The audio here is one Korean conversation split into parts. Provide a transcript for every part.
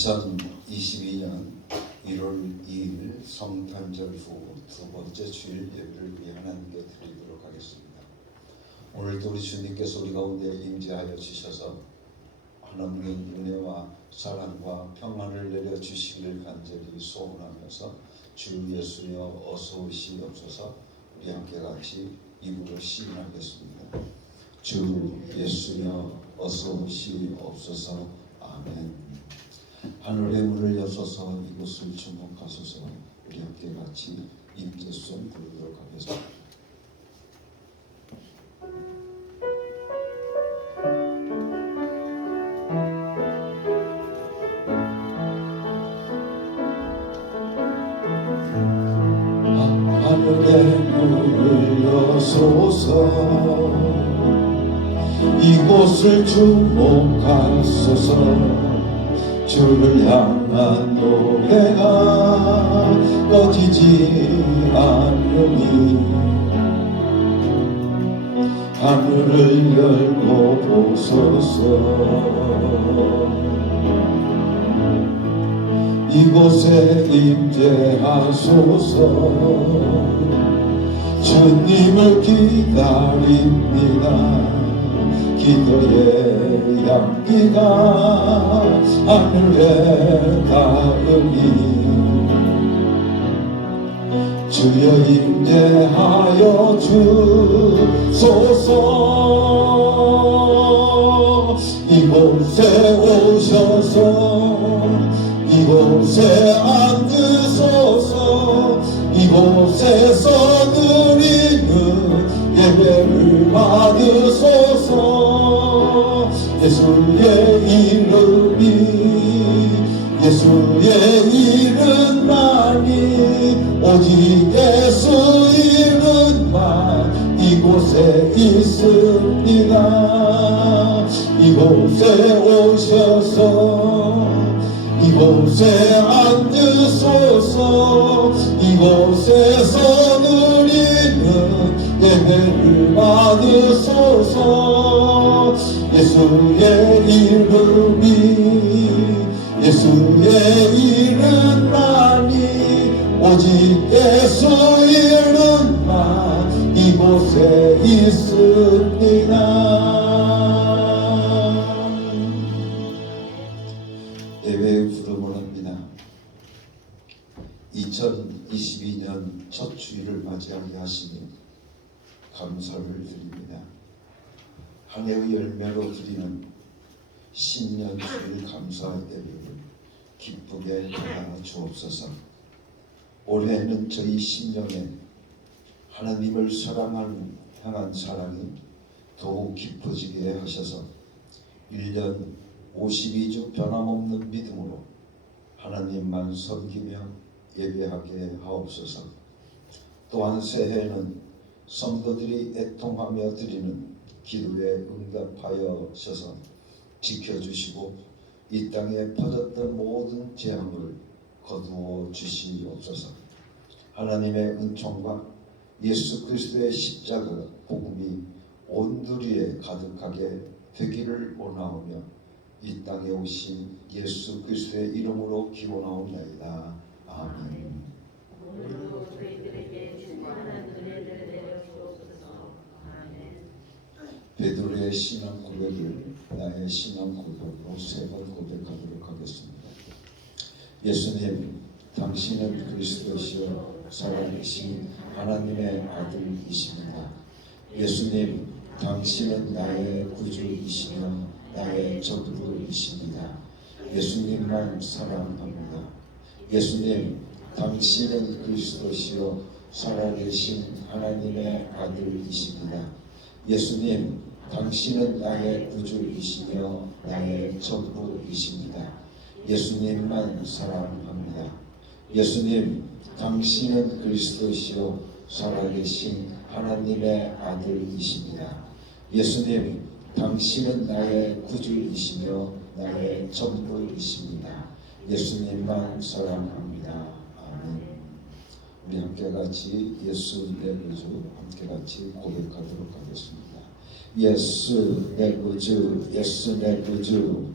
2022년 1월 2일 성탄절 후 두 번째 주일 예배를 위해 하나님께 드리도록 하겠습니다. 오늘도 우리 주님께서 우리 가운데 임재하여 주셔서 하나님의 은혜와 사랑과 평안을 내려주시기를 간절히 소원하면서 주 예수여 어서 오시옵소서. 우리 함께 같이 입으로 시인하겠습니다. 주 예수여 어서 오시옵소서. 아멘. 하늘의 문을 여셔서 이곳을 주목하소서. 우리 함께 같이 임재송 부르도록 하겠습니다. 하늘의 문을 여소서. 이곳을 주목하소서. 주를 향한 노래가 꺼지지 않으니 하늘을 열고 보소서. 이곳에 임재하소서. 주님을 기다립니다. 기도의 향기가 하늘에 닿으니 주여 임재하여 주소서. 이곳에 오셔서 이곳에 앉으소서. 이곳에서 드리는 예배를 받으소서. 예수의 이름이 예수의 이름만이 오직 예수 이름만 이곳에 있습니다. 이곳에 오셔서 이곳에 앉으소서. 이곳에서 누리는 예배를 받으소서. 예수의 이름이 예수의 이름만이 오직 예수 이름만 이곳에 있습니다. 예배의 부름을 합니다. 2022년 첫 주일을 맞이하게 하시니 감사를 드립니다. 한 해의 열매로 드리는 신년 주일 감사 예배를 기쁘게 받아 주옵소서. 올해는 저희 심령에 하나님을 향한 사랑이 더욱 깊어지게 하셔서 1년 52주 변함없는 믿음으로 하나님만 섬기며 예배하게 하옵소서. 또한 새해에는 성도들이 애통하며 드리는 기도에 응답하여셔서 지켜주시고 이 땅에 퍼졌던 모든 재앙을 거두어 주시옵소서. 하나님의 은총과 예수 그리스도의 십자가 복음이 온두리에 가득하게 되기를 원하오며 이 땅에 오신 예수 그리스도의 이름으로 기원하옵나이다. 아멘. 오늘도 저희들에게 충만한 은혜를 내려주옵소서. 아멘. 베드로의 신앙 고백을 나의 신앙 고백으로 세 번 고백하도록 하겠습니다. 예수님, 당신은 그리스도시요 살아계신 하나님의 아들이십니다. 예수님, 당신은 나의 구주이시며 나의 전부이십니다. 예수님만 사랑합니다. 예수님, 당신은 그리스도시요 살아계신 하나님의 아들이십니다. 예수님, 당신은 나의 구주이시며 나의 전부이십니다. 예수님만 사랑합니다. 예수님, 당신은 그리스도시요 살아계신 하나님의 아들이십니다. 예수님, 당신은 나의 구주이시며 나의 전부이십니다. 예수님만 사랑합니다. 아멘. 우리 함께 같이 예수 내 구주 함께 같이 고백하도록 하겠습니다. 예수 내 구주, 예수 내 구주,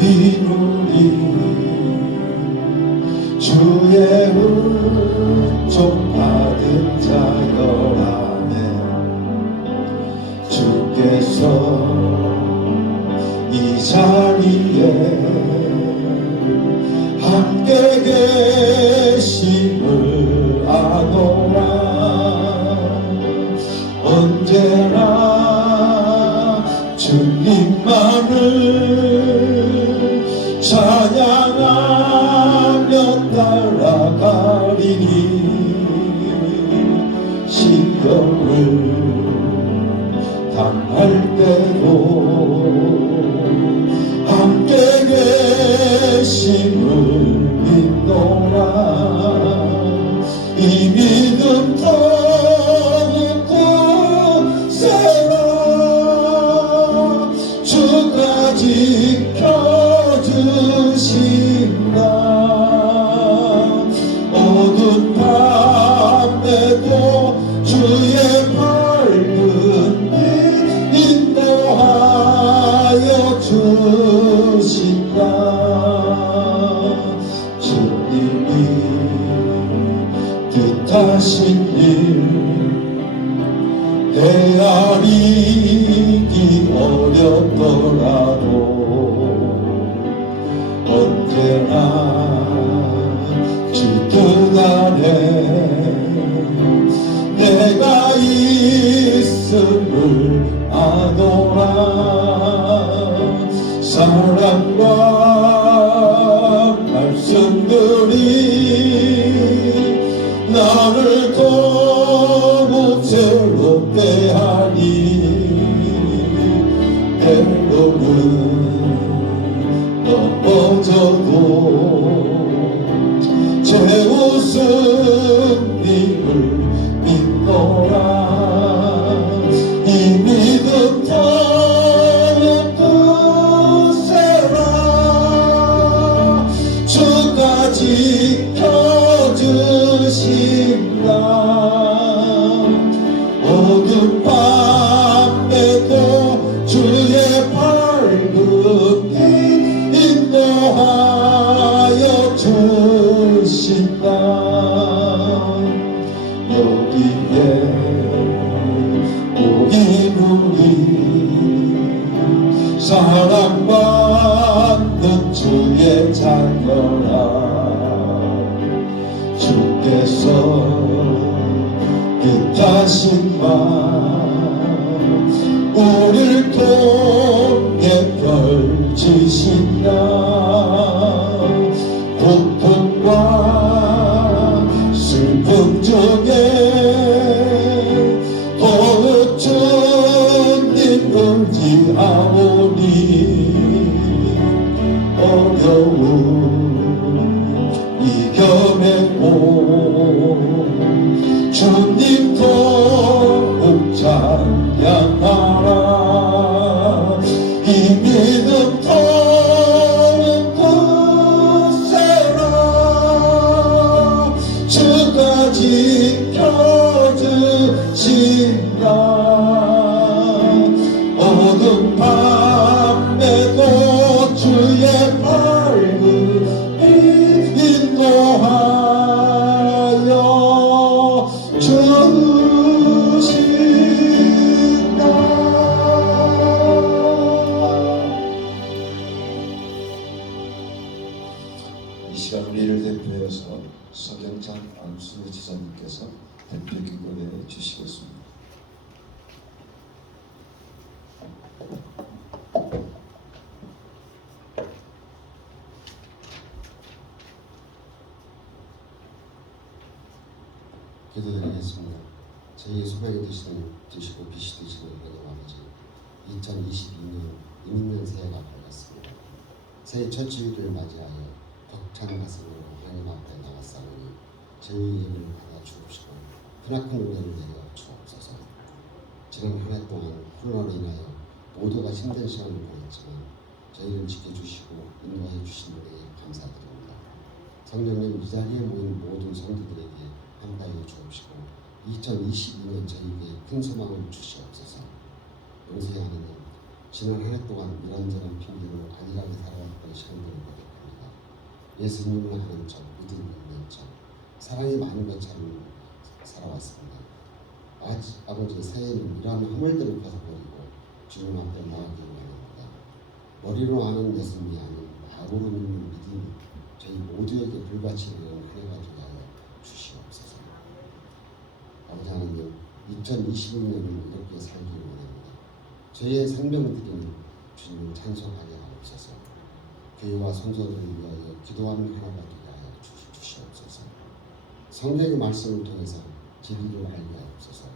이루리 주의 은총 받은 자여라네 주께서 이 자리에 함께 계심을 아노라 언제나 주님만을 찬양하며 따라가리니 시험을 당할 때도 함께 계심을 믿노라 이 믿음 더욱 굳세라 주가 지켜주신다 어두운 밤에도 주의 밝은 빛 인도하여 주신다 주님이 뜻하신 일 헤아리기 어렵더라도 언제나 주 뜻 안에 내가 있음을 아노라 사랑과 말씀들이 나를 더욱 새롭게 하니 때로는 넘어져도 제 웃음님을 믿노라 이 믿음 더욱 굳세라 주가 지켜주신다 어두운 밤에도 주의 밝은 빛 인도하여 주신다 여기에 모인 우리 사랑받는 주의 자녀라 주께서 뜻하신 바 우릴 통해 펼치신다 고통과 슬픔 중에 더욱 주님 의지하오니 어려움 이겨내고 주님 더욱 찬양하라 이 믿음 더욱 굳세라 주가 지켜주신다 어두운 밤에도 주의 밝은 빛 인도하여 주신다 이 시간 우리를 대표해서 서경찬 안순희 지사님께서 대표 기도해 주시겠습니다. 기도드리겠습니다. 저희 소명이 되시고 빛이 되시는 하나님 아버지 2022년 이민년 새해가 밝았습니다. 새해 첫 주일을 맞이하여 벅찬 가슴으로 하나님 앞에 나갔사오니 저희 예배를 받아 주옵시고 크나큰 은혜를 내려 주옵소서. 지난 한 해 동안 코로나로 인하여 모두가 힘든 시간을 보냈지만 저희를 지켜주시고 인도해 주신 은혜에 감사드립니다. 성령님 이 자리에 모인 모든 성도들에게 함께해 주옵시고 2022년 저희에게 큰 소망을 주시옵소서. 용서의 하나님 지난 한 해 동안 이런저런 핑계로 안일하게 살아왔던 시간들을 고백합니다. 예수님을 아는 척, 믿음이 있는 척, 사랑이 많은 것처럼 살아왔습니다. 아버지, 새해에는 이러한 허물들을 벗어버리고 주님 앞에 나아가기 원합니다. 머리로 아는 예수님이 아닌 마음으로 믿는 믿음이 저희 모두에게 불같이 일어난 한 해가 되게 하여 주시옵소서. 아버지 하나님, 2026년을 이렇게 살기 원합니다. 저희의 생명들인 주님을 찬송하게 하옵소서. 교회와 성도들을 위하여 기도하는 하나가 되게 하여 주시옵소서. 성경의 말씀을 통해서 진리를 알게 하옵소서.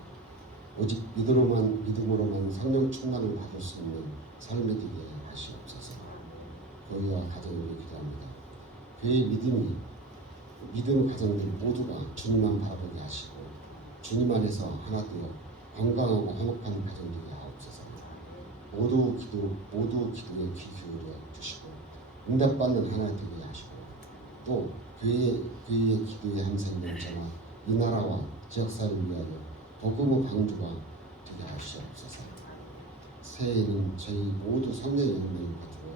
오직 믿음으로만 성령 충만을 받을 수 있는 삶이 되게 하시옵소서. 교회와 가정을 기도합니다. 교회의 믿음 가정들 모두가 주님만 바라보게 하시고 주님 안에서 하나 되어 건강하고 화목한 가정 되게 하옵소서. 모두 기도에 귀 기울여 주시고 응답받는 하나 되게 하시고 또 교회의 기도의 한 생명체와 이 나라와 지역사회를 위하여 복음의 방주가 되게 하시옵소서. 새해에는 저희 모두 성령의 영향을 받들어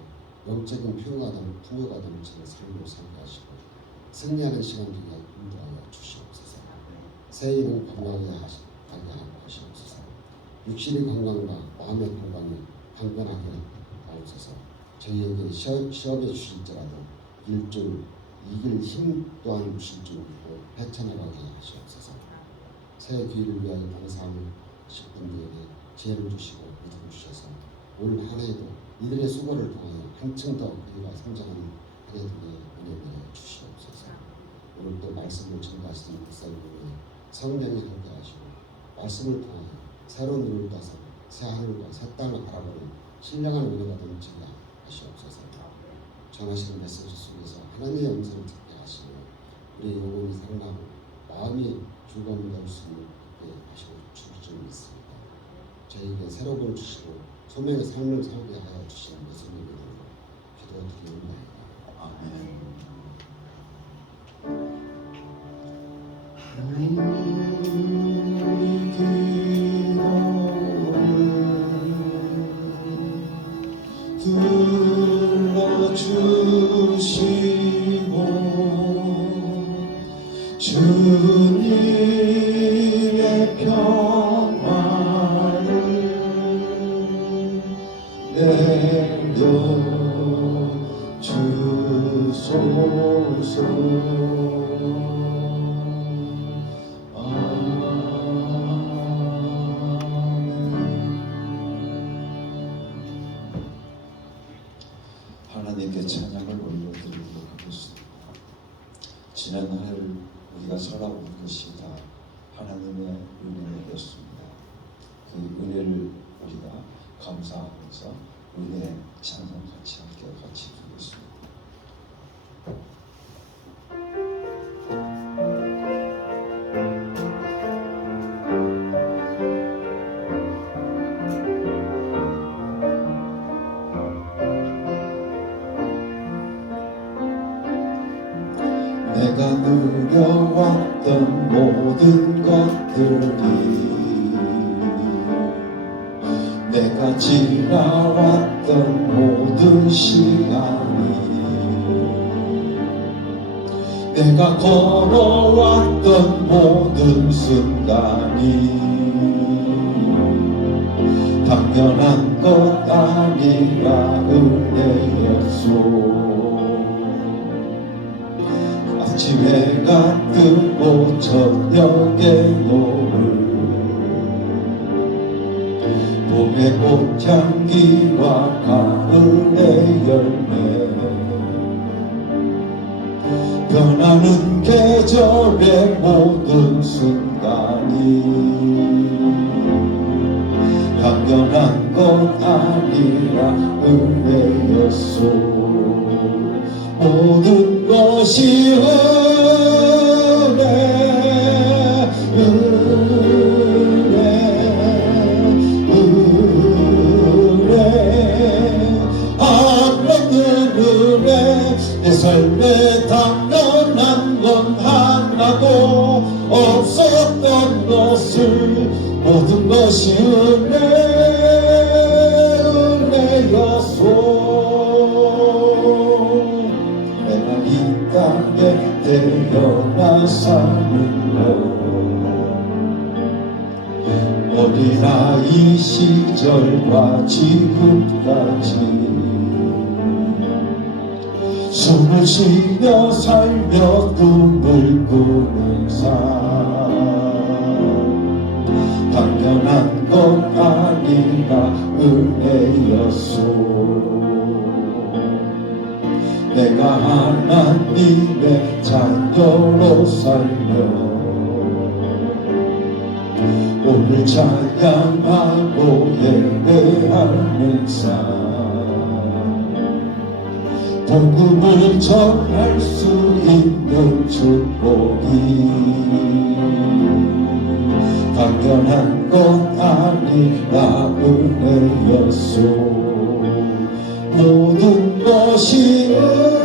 영적인 풍요가 넘치는 삶으로 살게 하시고 승리하는 시간 되게 인도하여 주시옵소서. 새해에는 건강하게 하시옵소서. 육신의 건강과 마음의 건강이 강건하게 하옵소서. 저희에게 시험에 주실지라도 이길 힘 또한 주실 줄 믿고 헤쳐나가게 하시옵소서. 새해 기회를 위하여 봉사하는 분들에게 지혜를 주시고 믿음을 주셔서 올 한 해에도 이들의 수고를 통하여 한층 더 우리가 성장하는 한 해 되게 은혜를 주시옵소서. 오늘 또 말씀을 전가하시는 목사님을 성령이 함께 하시고 말씀을 통하여 새로운 눈을 떠서 새 하늘과 새 땅을 바라보는 신령한 은혜가 넘치게 하시옵소서. 전하시는 메시지 속에서 하나님의 음성을 듣게 하시며 우리의 영혼이 살아나고 마음이 즐거움을 얻을 수 있게 하시고 주실 줄 믿습니다. 저희에게 새로운 주시고 소명의 삶을 살게 하여 주시는 예수님의 이름으로 기도드리옵나이다. 아멘. 주시고 주님의 평화를 내려주소서. 하나님께 찬양을 올려드리도록 하겠습니다. 지난 한 해를 우리가 살아온 것이 다 하나님의 은혜였습니다. 그 은혜를 우리가 감사하면서 은혜 찬양 같이 부르겠습니다. 내가 누려왔던 모든 것들이 내가 지나왔던 모든 시간이 내가 걸어왔던 모든 순간이 당연한 것 아니라 은혜였소. 아침에 해가 뜨고 저녁에 노을 봄의 꽃향기와 가을의 열매 변하는 계절의 모든 순간이 당연한 것 아니라 은혜였소. 모든 것이 은혜 아무것도 은혜 내 삶에 당연한 건 하나도 없었던 것을 모든 것이 은혜 태어나 사는 것 어린아이 시절과 지금까지 숨을 쉬며 살며 꿈을 꾸는 삶 당연한 것 아니라 은혜였소 내가 하나님의 자녀로 살며 오늘 찬양하고 예배하는 삶 복음을 전할 수 있는 축복이 당연한 것 아니라 은혜였소 모든 것이 은혜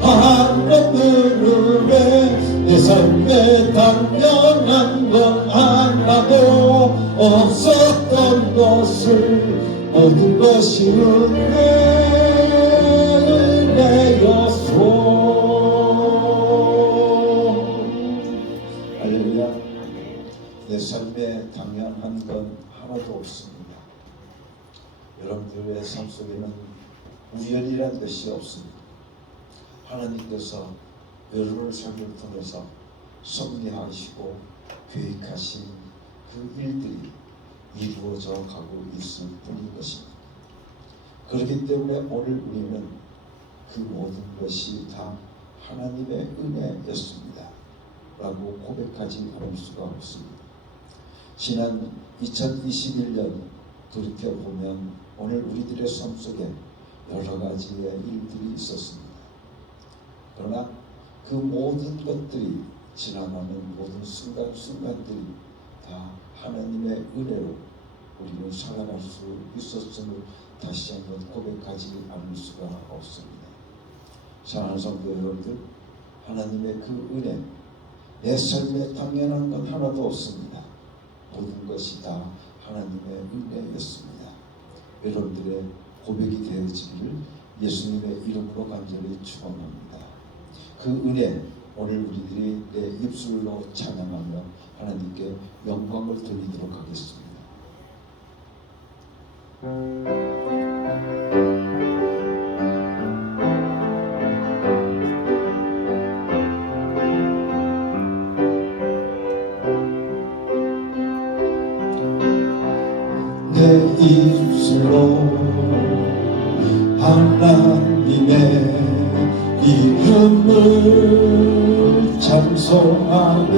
하나님의 은혜 내 삶에 당연한 건 하나도 없었던 것을 모든 것이 은혜였소 할렐루야 내 삶에 당연한 건 하나도 없습니다. 여러분들의 삶 속에는 우연이란 것이 없습니다. 하나님께서 여러분의 삶을 통해서 섭리하시고 계획하신 그 일들이 이루어져 가고 있을 뿐인 것입니다. 그렇기 때문에 오늘 우리는 그 모든 것이 다 하나님의 은혜였습니다 라고 고백하지 않을 수가 없습니다. 지난 2021년 돌이켜보면 오늘 우리들의 삶 속에 여러 가지의 일들이 있었습니다. 그러나 그 모든 것들이 지나가는 모든 순간순간들이 다 하나님의 은혜로 우리는 살아갈 수 있었음을 다시 한번 고백하지 않을 수가 없습니다. 사랑하는 성도 여러분들, 하나님의 그 은혜, 내 삶에 당연한 건 하나도 없습니다. 모든 것이 다 하나님의 은혜였습니다. 여러분들의 고백이 되어지기를 예수님의 이름으로 간절히 축원합니다. 그 은혜 오늘 우리들이 내 입술로 찬양하며 하나님께 영광을 돌리도록 하겠습니다. 내 입술로 하나님의 이름을 찬송하며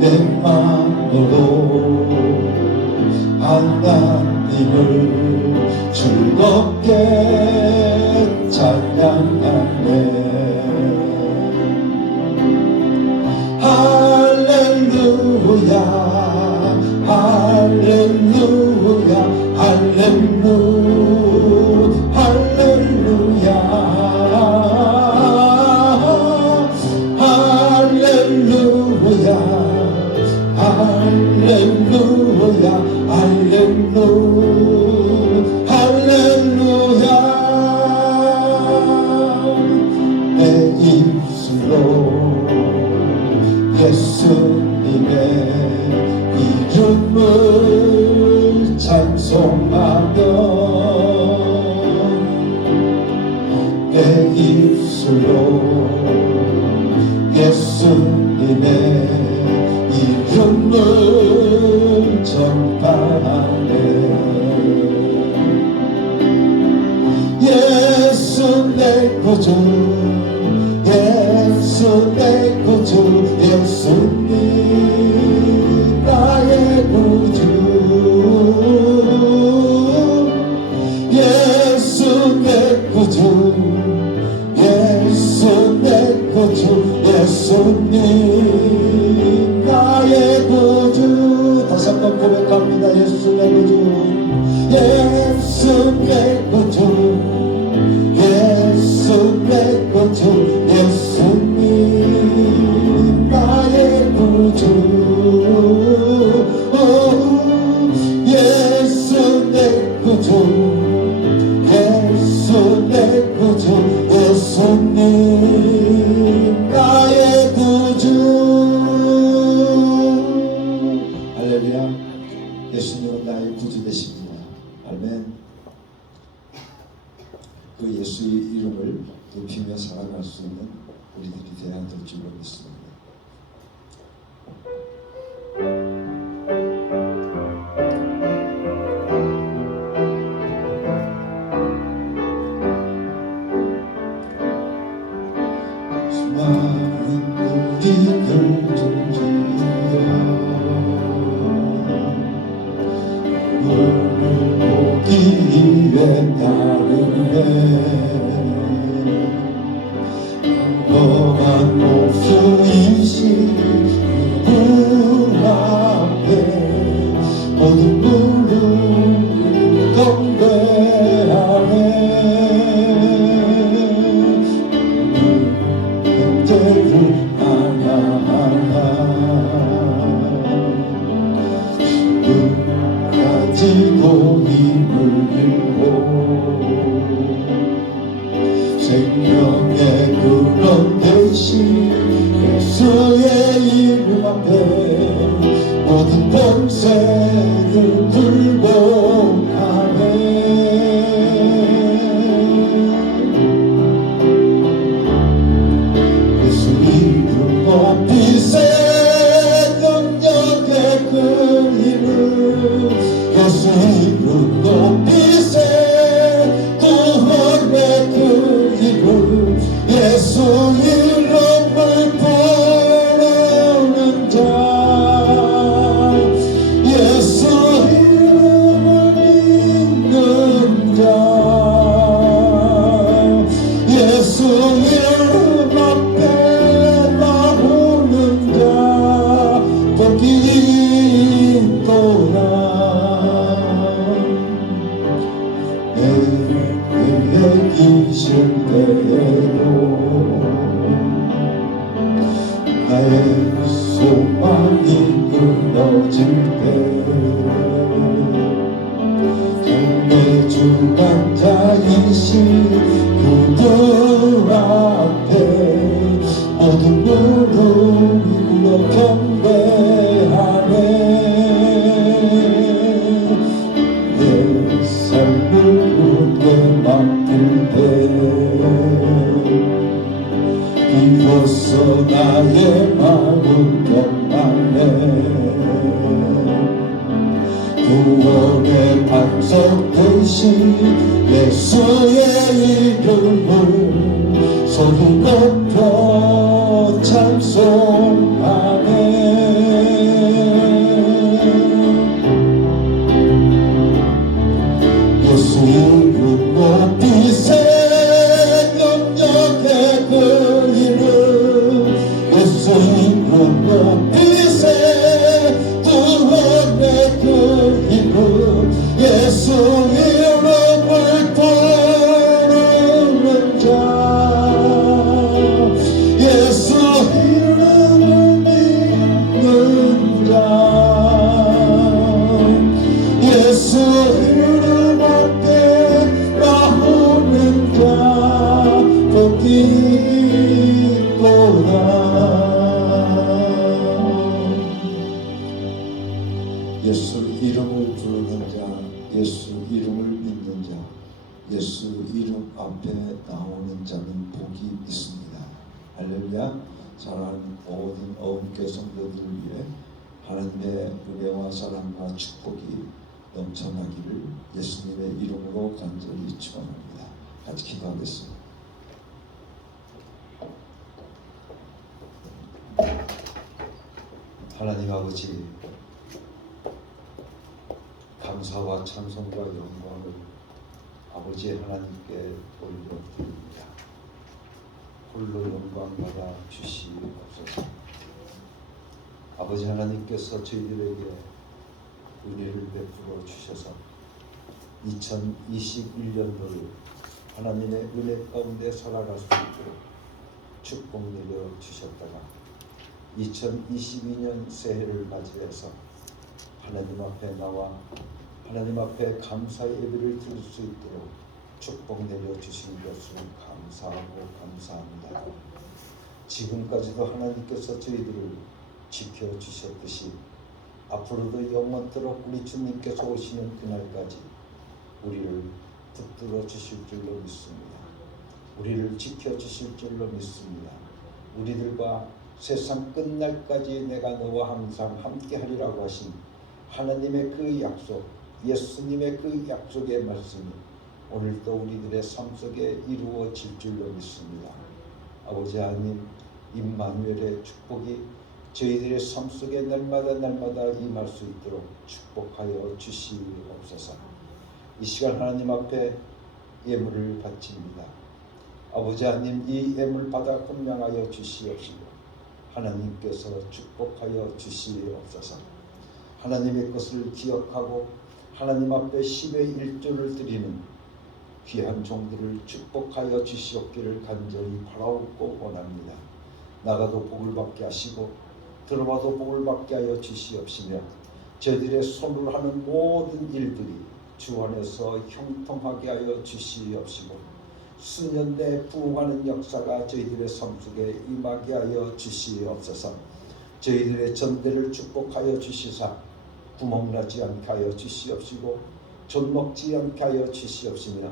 내 마음으로 하나님을 즐겁게 찬양하네. 할렐루야 할렐루야 할렐루야 할렐루야 할렐루야 할렐루야 할렐루야 할렐루야 내 입술로 예수님의 이름을 찬송하며 내 입술로 예수님의 이름을 전파하네. 예수 내 구주 예수 내 구주 예수님 나의 구주 예수님은 나의 구주 되십니다. 아멘. 그 예수의 이름을 높이며 살아갈 수 있는 우리들이 되어야 될 줄로 믿습니다. 수많은 우리들 중지어 너를 보기 위해 나르네 너만 목수이신 그 앞에 모든 무릎을 경배하네 그때를 안아하나 가지고 힘을 잃고 생명의 근원 되신 예수의 이름 앞에 모든 권세를 굴복하네 예수 이름 높이 새 영역의 그 이름 예수 이름 높이 새 구원의 그 이름 예수 이름을 부르는 자 예수 이름을 믿는 자 예수 이름 앞에 나오는 자 복이 있도다 내게 계신 때에도 나의 소망이 끊어질 때 정의 주관자이신 그들 앞에 모든 무릎이 꿇어 경배하네 내 삶을 굳게 맡길 때 비로소 나의 마음 평안해 구원의 반석 되신 예수의 이름을 소리 높여 찬송하네 예수 이름 높이 새 영역의 그 이름 예수 이름 높이 새 구원의 그 이름 예수 이름을 부르는 자 예수 이름을 믿는 자 예수 이름 앞에 나오는 자 복이 있도다 예수 이름을 부르는 자 예수 이름을 믿는 자 예수 이름 앞에 나오는 자는 복이 있습니다. 할렐루야. 사랑하는 모든 어음교 성도들을 위해 하나님의 은혜와 사랑과 축복이 넘쳐나기를 예수님의 이름으로 간절히 축원합니다. 같이 기도하겠습니다. 하나님 아버지, 감사와 찬송과 영광을 아버지 하나님께 돌려드립니다. 홀로 영광받아 주시옵소서. 아버지 하나님께서 저희들에게 은혜를 베풀어 주셔서 2021년도를 하나님의 은혜 가운데 살아갈 수 있도록 축복 내려 주셨다가 2022년 새해를 맞이해서 하나님 앞에 나와 하나님 앞에 감사의 예배를 드릴 수 있도록 축복 내려 주신 것을 감사하고 감사합니다. 지금까지도 하나님께서 저희들을 지켜주셨듯이 앞으로도 영원토록 우리 주님께서 오시는 그날까지 우리를 붙들어 주실 줄로 믿습니다. 우리를 지켜주실 줄로 믿습니다. 우리들과 세상 끝날까지 내가 너와 항상 함께하리라고 하신 하나님의 그 약속, 예수님의 그 약속의 말씀이 오늘도 우리들의 삶 속에 이루어질 줄로 믿습니다. 아버지 하나님, 임마누엘의 축복이 저희들의 삶 속에 날마다 임할 수 있도록 축복하여 주시옵소서. 이 시간 하나님 앞에 예물을 바칩니다. 아버지 하나님, 이 예물 받아 건강하여 주시옵시고 하나님께서 축복하여 주시옵소서. 하나님의 것을 기억하고 하나님 앞에 10의 1조를 드리는 귀한 종들을 축복하여 주시옵기를 간절히 바라옵고 원합니다. 나가도 복을 받게 하시고 들어와도 복을 받게 하여 주시옵시며 저희들의 손으로 하는 모든 일들이 주 안에서 형통하게 하여 주시옵시고 수년 내 부흥하는 역사가 저희들의 삶 속에 임하게 하여 주시옵소서. 저희들의 전대를 축복하여 주시사 구멍나지 않게 하여 주시옵시고 존먹지 않게 하여 주시옵시며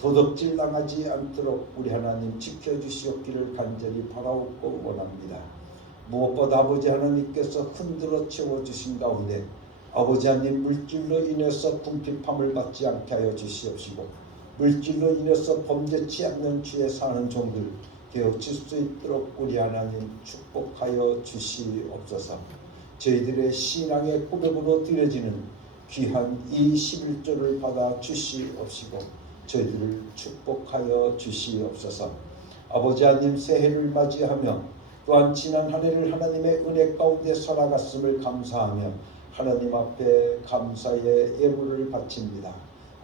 도덕질 당하지 않도록 우리 하나님 지켜주시옵기를 간절히 바라옵고 원합니다. 무엇보다 아버지 하나님께서 흔들어 채워주신 가운데 아버지 하나님 물질로 인해서 궁핍함을 받지 않게 하여 주시옵시고 물질로 인해서 범죄치 않는 주에 사는 종들 되어질 수 있도록 우리 하나님 축복하여 주시옵소서. 저희들의 신앙의 고백으로 드려지는 귀한 이 11조를 받아 주시옵시고 저희들을 축복하여 주시옵소서. 아버지 하나님, 새해를 맞이하며 또한 지난 한 해를 하나님의 은혜 가운데 살아갔음을 감사하며 하나님 앞에 감사의 예물을 바칩니다.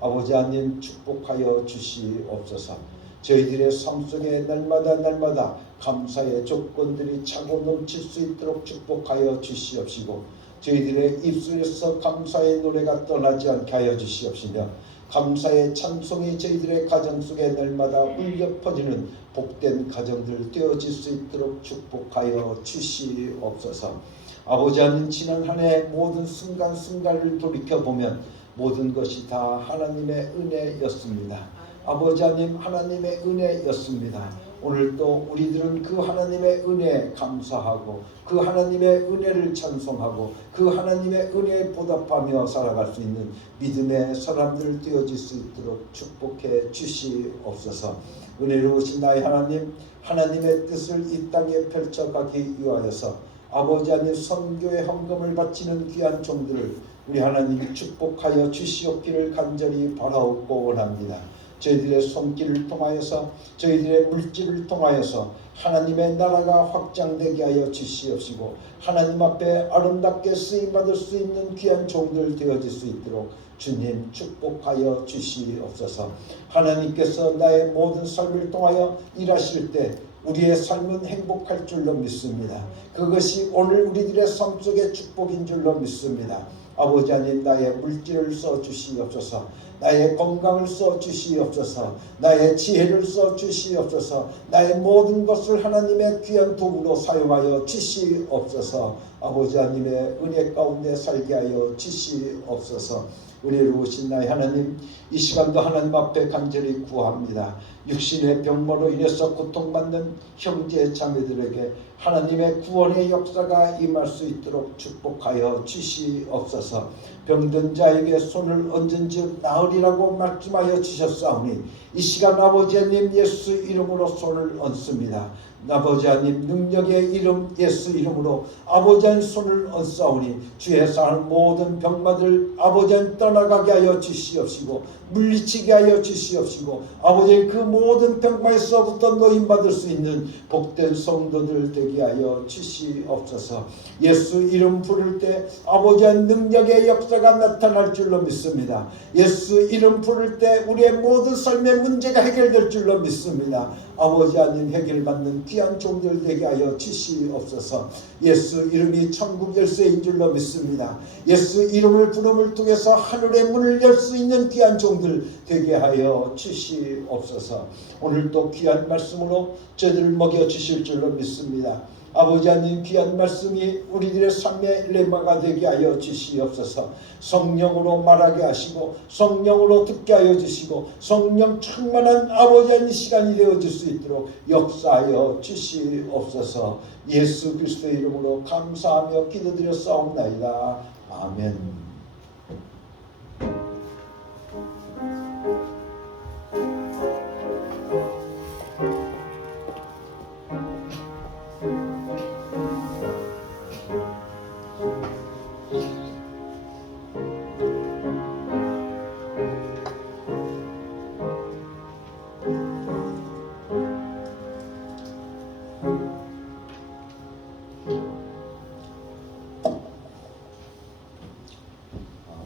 아버지 하나님, 축복하여 주시옵소서. 저희들의 삶 속에 날마다 감사의 조건들이 차고 넘칠 수 있도록 축복하여 주시옵시고 저희들의 입술에서 감사의 노래가 떠나지 않게 하여 주시옵시며 감사의 찬송이 저희들의 가정 속에 날마다 울려 퍼지는 복된 가정들 되어질 수 있도록 축복하여 주시옵소서. 아버지 하나님, 지난 한 해 모든 순간순간을 돌이켜보면 모든 것이 다 하나님의 은혜였습니다. 아버지 하나님, 하나님의 은혜였습니다. 오늘도 우리들은 그 하나님의 은혜에 감사하고 그 하나님의 은혜를 찬송하고 그 하나님의 은혜에 보답하며 살아갈 수 있는 믿음의 사람들 되어질 수 있도록 축복해 주시옵소서. 은혜로우신 나의 하나님, 하나님의 뜻을 이 땅에 펼쳐가기 위하여서 아버지 하나님 선교의 헌금을 바치는 귀한 종들을 우리 하나님이 축복하여 주시옵기를 간절히 바라옵고 원합니다. 저희들의 손길을 통하여서 저희들의 물질을 통하여서 하나님의 나라가 확장되게 하여 주시옵시고 하나님 앞에 아름답게 쓰임받을 수 있는 귀한 종들 되어질 수 있도록 주님 축복하여 주시옵소서. 하나님께서 나의 모든 삶을 통하여 일하실 때 우리의 삶은 행복할 줄로 믿습니다. 그것이 오늘 우리들의 삶 속의 축복인 줄로 믿습니다. 아버지 하나님, 나의 물질을 써주시옵소서. 나의 건강을 써주시옵소서. 나의 지혜를 써주시옵소서. 나의 모든 것을 하나님의 귀한 도구로 사용하여 주시옵소서. 아버지 하나님의 은혜 가운데 살게 하여 주시옵소서. 은혜로우신 나의 하나님, 이 시간도 하나님 앞에 간절히 구합니다. 육신의 병魔로 인해서 고통받는 형제 자매들에게 하나님의 구원의 역사가 임할 수 있도록 축복하여 주시옵소서. 병든 자에게 손을 얹은즉 나으리라고 말씀하여 주셨사오니 이 시간 아버지 하나님 예수 이름으로 손을 얹습니다. 아버지 하나님 능력의 이름 예수 이름으로 아버지 하나님 손을 얹사오니 주의 사는 모든 병마들 아버지 하나님 떠나가게 하여 주시옵시고 물리치게 하여 주시옵시고 아버지 그 모든 병마에서부터 노임받을 수 있는 복된 성도들 되게 하여 주시옵소서. 예수 이름 부를 때 아버지 하나님 능력의 역사가 나타날 줄로 믿습니다. 예수 이름 부를 때 우리의 모든 삶의 문제가 해결될 줄로 믿습니다. 아버지 하나님 해결받는 귀한 종들 되게 하여 주시옵소서. 예수 이름이 천국 열쇠인 줄로 믿습니다. 예수 이름을 부름을 통해서 하늘의 문을 열 수 있는 귀한 종들 되게 하여 주시옵소서. 오늘도 귀한 말씀으로 저희들을 먹여 주실 줄로 믿습니다. 아버지 하나님 귀한 말씀이 우리들의 삶의 레마가 되게 하여 주시옵소서. 성령으로 말하게 하시고 성령으로 듣게 하여 주시고 성령 충만한 아버지 하나님 시간이 되어줄 수 있도록 역사하여 주시옵소서. 예수 그리스도의 이름으로 감사하며 기도드렸사옵나이다. 아멘.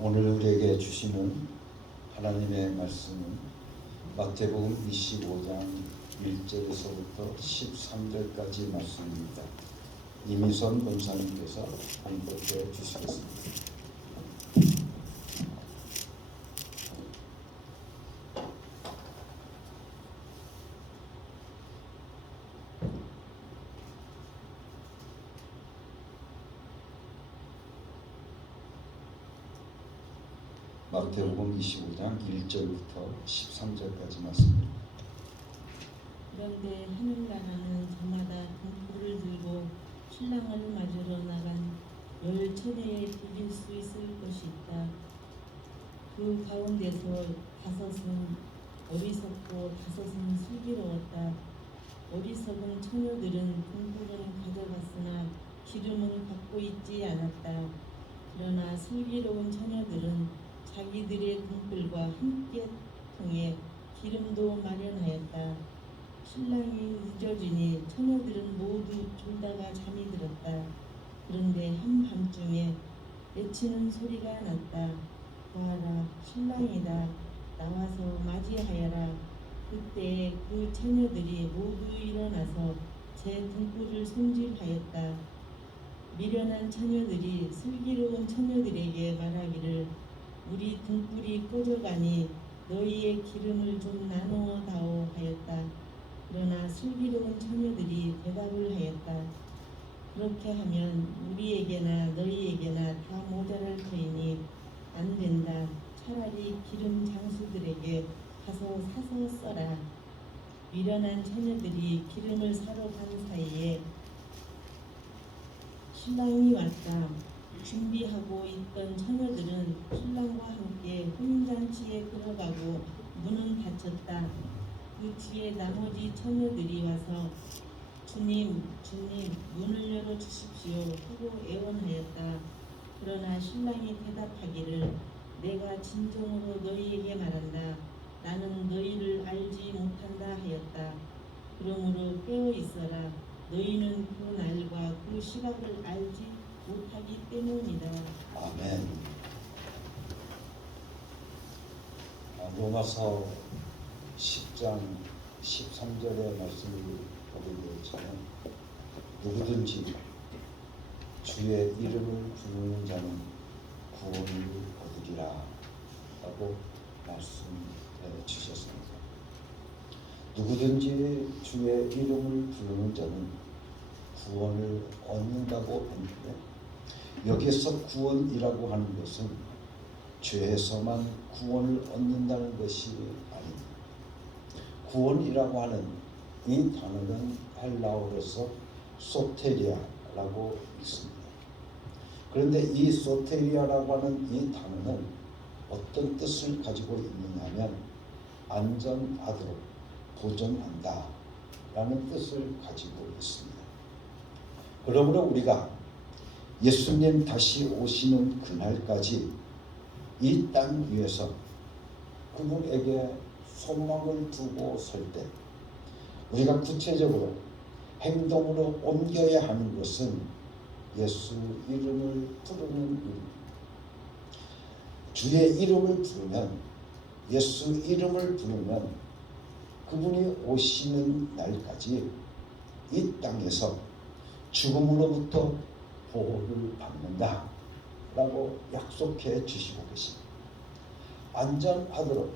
오늘 우리에게 주시는 하나님의 말씀은 마태복음 25장 1절에서부터 13절까지 말씀입니다. 이미선 권사님께서 봉독해 주시겠습니다. 마태복음 25장 1절부터 13절까지 말씀입니다. 그런데 하늘나라는 저마다 등불을 들고 신랑을 맞으러 나간 10처녀에 비길 수 있을 것이 있다. 그 가운데서 5은 어리석고 5은 슬기로웠다. 어리석은 처녀들은 등불은 가져갔으나 기름을 갖고 있지 않았다. 그러나 슬기로운 처녀들은 자기들의 등불과 함께 통해 기름도 마련하였다. 신랑이 늦어지니 처녀들은 모두 졸다가 잠이 들었다. 그런데 한밤중에 외치는 소리가 났다. 보아라, 신랑이다. 나와서 맞이하여라. 그때 그 처녀들이 모두 일어나서 제 등불을 손질하였다. 미련한 처녀들이 슬기로운 처녀들에게 말하기를 우리 등불이 꺼져가니 너희의 기름을 좀 나누어 다오 하였다. 그러나 슬기로운 처녀들이 대답을 하였다. 그렇게 하면 우리에게나 너희에게나 다 모자랄 터이니 안 된다. 차라리 기름 장수들에게 가서 사서 써라. 미련한 처녀들이 기름을 사러 간 사이에 신랑이 왔다. 준비하고 있던 처녀들은 신랑과 함께 혼인잔치에 들어가고 문은 닫혔다. 그 뒤에 나머지 처녀들이 와서 주님, 주님, 문을 열어주십시오 하고 애원하였다. 그러나 신랑이 대답하기를 내가 진정으로 너희에게 말한다. 나는 너희를 알지 못한다 하였다. 그러므로 깨어 있어라. 너희는 그 날과 그 시각을 알지 못하기 때문이다. 아멘. 로마서 10장 13절의 말씀을 보게 되었지만 누구든지 주의 이름을 부르는 자는 구원을 얻으리라 라고 말씀해 주셨습니다. 누구든지 주의 이름을 부르는 자는 구원을 얻는다고 했는데 여기서 구원이라고 하는 것은 죄에서만 구원을 얻는다는 것이 아닙니다. 구원이라고 하는 이 단어는 헬라어로서 소테리아라고 있습니다. 그런데 이 소테리아라고 하는 이 단어는 어떤 뜻을 가지고 있느냐면 안전하도록 보존한다 라는 뜻을 가지고 있습니다. 그러므로 우리가 예수님 다시 오시는 그날까지 이 땅 위에서 그분에게 소망을 두고 설 때 우리가 구체적으로 행동으로 옮겨야 하는 것은 예수 이름을 부르는 일입니다. 주의 이름을 부르면, 예수 이름을 부르면 그분이 오시는 날까지 이 땅에서 죽음으로부터 보호를 받는다 라고 약속해 주시고 계십니다. 안전하도록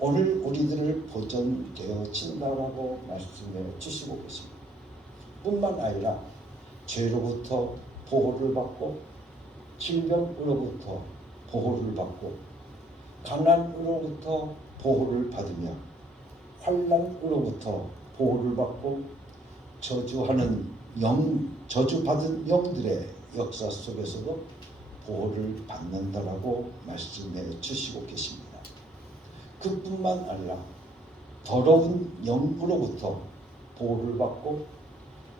오늘 우리들을 보존되어진다라고 말씀해 주시고 계십니다. 뿐만 아니라 죄로부터 보호를 받고 질병으로부터 보호를 받고 가난으로부터 보호를 받으며 환난으로부터 보호를 받고 저주받은 영들의 역사 속에서도 보호를 받는다라고 말씀해 주시고 계십니다. 그뿐만 아니라 더러운 영으로부터 보호를 받고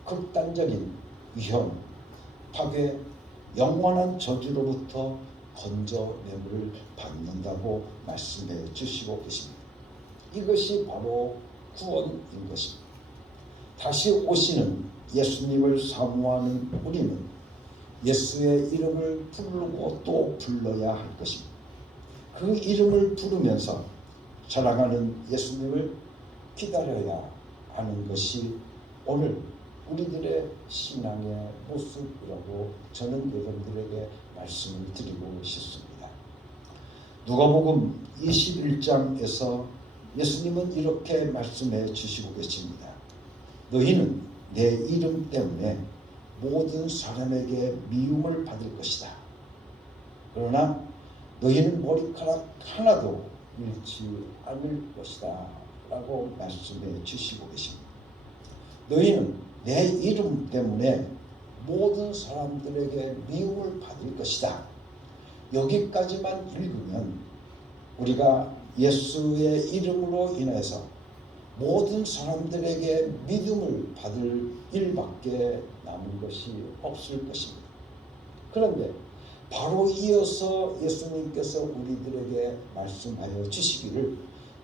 극단적인 위험, 파괴, 영원한 저주로부터 건져냄을 받는다고 말씀해 주시고 계십니다. 이것이 바로 구원인 것입니다. 다시 오시는 예수님을 사모하는 우리는 예수의 이름을 부르고 또 불러야 할 것입니다. 그 이름을 부르면서 사랑하는 예수님을 기다려야 하는 것이 오늘 우리들의 신앙의 모습이라고 저는 여러분들에게 말씀을 드리고 싶습니다. 누가복음 21장에서 예수님은 이렇게 말씀해 주시고 계십니다. 너희는 내 이름 때문에 모든 사람에게 미움을 받을 것이다. 그러나 너희는 머리카락 하나도 잃지 않을 것이다 라고 말씀해 주시고 계십니다. 너희는 내 이름 때문에 모든 사람들에게 미움을 받을 것이다. 여기까지만 읽으면 우리가 예수의 이름으로 인해서 모든 사람들에게 믿음을 받을 일밖에 남은 것이 없을 것입니다. 그런데 바로 이어서 예수님께서 우리들에게 말씀하여 주시기를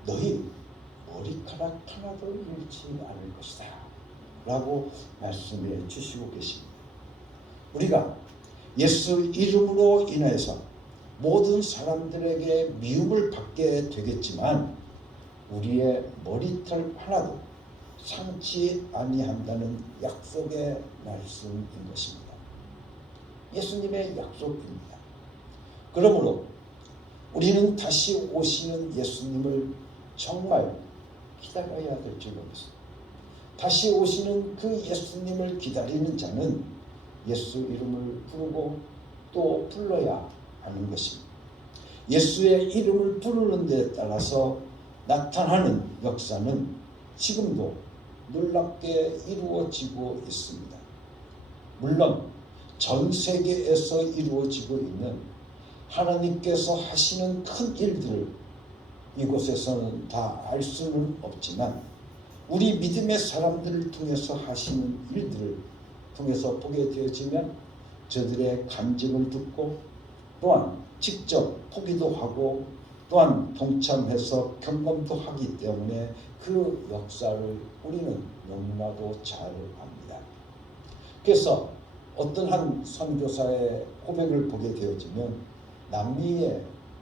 너희 머리카락 하나도 잃지 않을 것이다 라고 말씀해 주시고 계십니다. 우리가 예수 이름으로 인해서 모든 사람들에게 미움을 받게 되겠지만 우리의 머리털 하나도 상치 아니한다는 약속의 말씀인 것입니다. 예수님의 약속입니다. 그러므로 우리는 다시 오시는 예수님을 정말 기다려야 될 줄 모르겠습니다. 다시 오시는 그 예수님을 기다리는 자는 예수 이름을 부르고 또 불러야 하는 것입니다. 예수의 이름을 부르는 데 따라서 나타나는 역사는 지금도 놀랍게 이루어지고 있습니다. 물론 전 세계에서 이루어지고 있는 하나님께서 하시는 큰 일들을 이곳에서는 다 알 수는 없지만 우리 믿음의 사람들을 통해서 하시는 일들을 통해서 보게 되어지면 저들의 간증을 듣고 또한 직접 보기도 하고 또한 동참해서 경험도 하기 때문에 그 역사를 우리는 너무나도 잘 압니다. 그래서 어떤 한 선교사의 고백을 보게 되어지면 남미의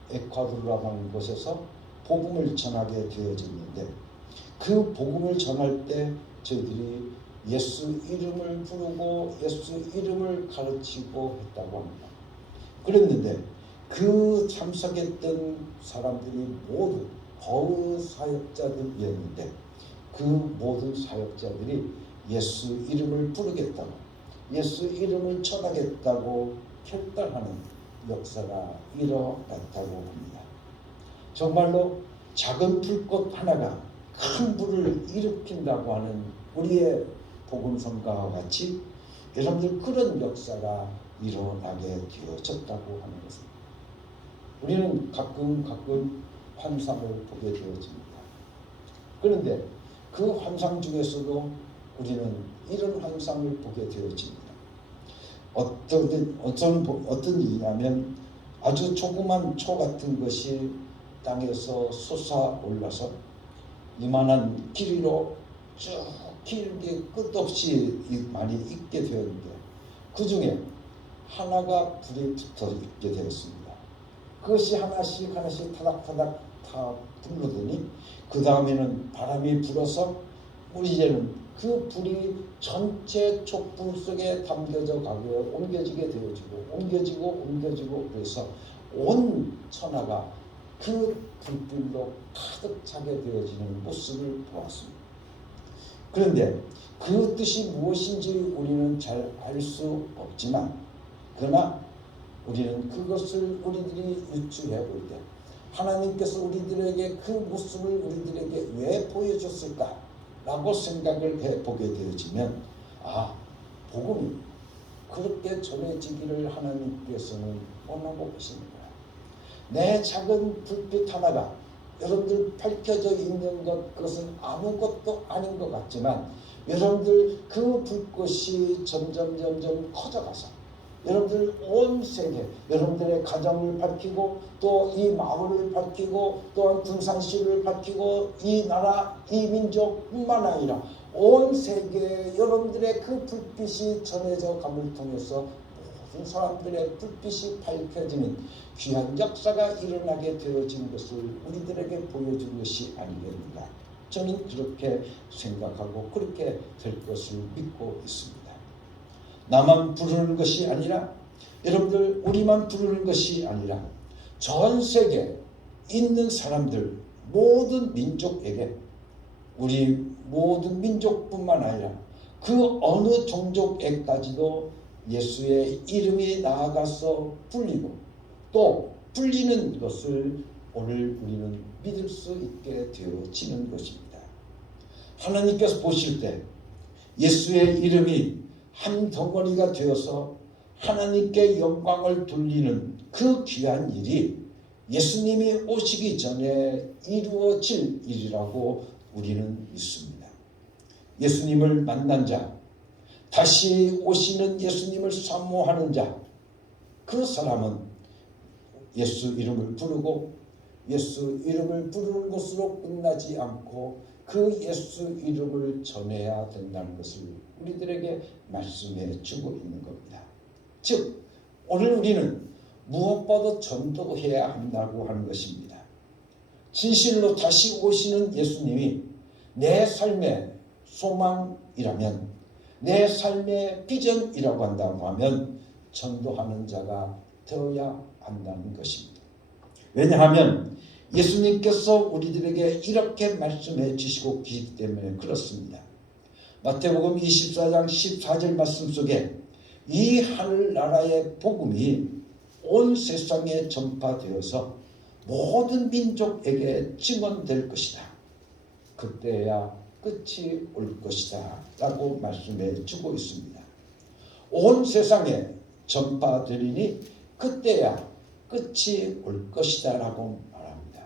에콰도르라는 곳에서 복음을 전하게 되어졌는데 그 복음을 전할 때 저희들이 예수 이름을 부르고 예수 이름을 가르치고 했다고 합니다. 그랬는데 그 참석했던 사람들이 모두 거의 사역자들이었는데 그 모든 사역자들이 예수 이름을 부르겠다고 예수 이름을 전하겠다고 결단하는 역사가 일어났다고 합니다. 정말로 작은 불꽃 하나가 큰 불을 일으킨다고 하는 우리의 복음성가와 같이 여러분들 그런 역사가 일어나게 되어졌다고 하는 것입니다. 우리는 가끔 환상을 보게 되어집니다. 그런데 그 환상 중에서도 우리는 이런 환상을 보게 되어집니다. 어떤 일이냐면 아주 조그만 초 같은 것이 땅에서 솟아올라서 이만한 길이로 쭉 길게 끝없이 많이 있게 되었는데 그 중에 하나가 불이 붙어 있게 되었습니다. 그것이 하나씩 타닥타닥 다 부르더니 그 다음에는 바람이 불어서 이제는 그 불이 전체 촛불 속에 담겨져 가고 옮겨지게 되어지고 그래서 온 천하가 그 불빛로 가득 차게 되어지는 모습을 보았습니다. 그런데 그 뜻이 무엇인지 우리는 잘 알 수 없지만 그러나 우리는 그것을 우리들이 유추해 볼 때 하나님께서 우리들에게 그 모습을 우리들에게 왜 보여줬을까 라고 생각을 해보게 되어지면 복음이 그렇게 전해지기를 하나님께서는 원하고 계십니다. 내 작은 불빛 하나가 여러분들 밝혀져 있는 그것은 아무것도 아닌 것 같지만 여러분들 그 불꽃이 점점 커져가서 여러분들 온 세계, 여러분들의 가정을 밝히고 또 이 마을을 밝히고 또한 군산시를 밝히고 이 나라, 이 민족뿐만 아니라 온 세계에 여러분들의 그 불빛이 전해져 감을 통해서 모든 사람들의 불빛이 밝혀지는 귀한 역사가 일어나게 되어진 것을 우리들에게 보여준 것이 아니겠는가. 저는 그렇게 생각하고 그렇게 될 것을 믿고 있습니다. 나만 부르는 것이 아니라 여러분들 우리만 부르는 것이 아니라 전 세계에 있는 사람들 모든 민족에게 우리 모든 민족뿐만 아니라 그 어느 종족에까지도 예수의 이름이 나아가서 불리고 또 불리는 것을 오늘 우리는 믿을 수 있게 되어지는 것입니다. 하나님께서 보실 때 예수의 이름이 한 덩어리가 되어서 하나님께 영광을 돌리는 그 귀한 일이 예수님이 오시기 전에 이루어질 일이라고 우리는 믿습니다. 예수님을 만난 자, 다시 오시는 예수님을 사모하는 자, 그 사람은 예수 이름을 부르고 예수 이름을 부르는 것으로 끝나지 않고 그 예수 이름을 전해야 된다는 것을 우리들에게 말씀해 주고 있는 겁니다. 즉 오늘 우리는 무엇보다 전도해야 한다고 하는 것입니다. 진실로 다시 오시는 예수님이 내 삶의 소망이라면 내 삶의 비전이라고 한다고 하면 전도하는 자가 되어야 한다는 것입니다. 왜냐하면 예수님께서 우리들에게 이렇게 말씀해 주시고 계시기 때문에 그렇습니다. 마태복음 24장 14절 말씀 속에 이 하늘나라의 복음이 온 세상에 전파되어서 모든 민족에게 증언될 것이다. 그때야 끝이 올 것이다 라고 말씀해 주고 있습니다. 온 세상에 전파되리니 그때야 끝이 올 것이다 라고 말합니다.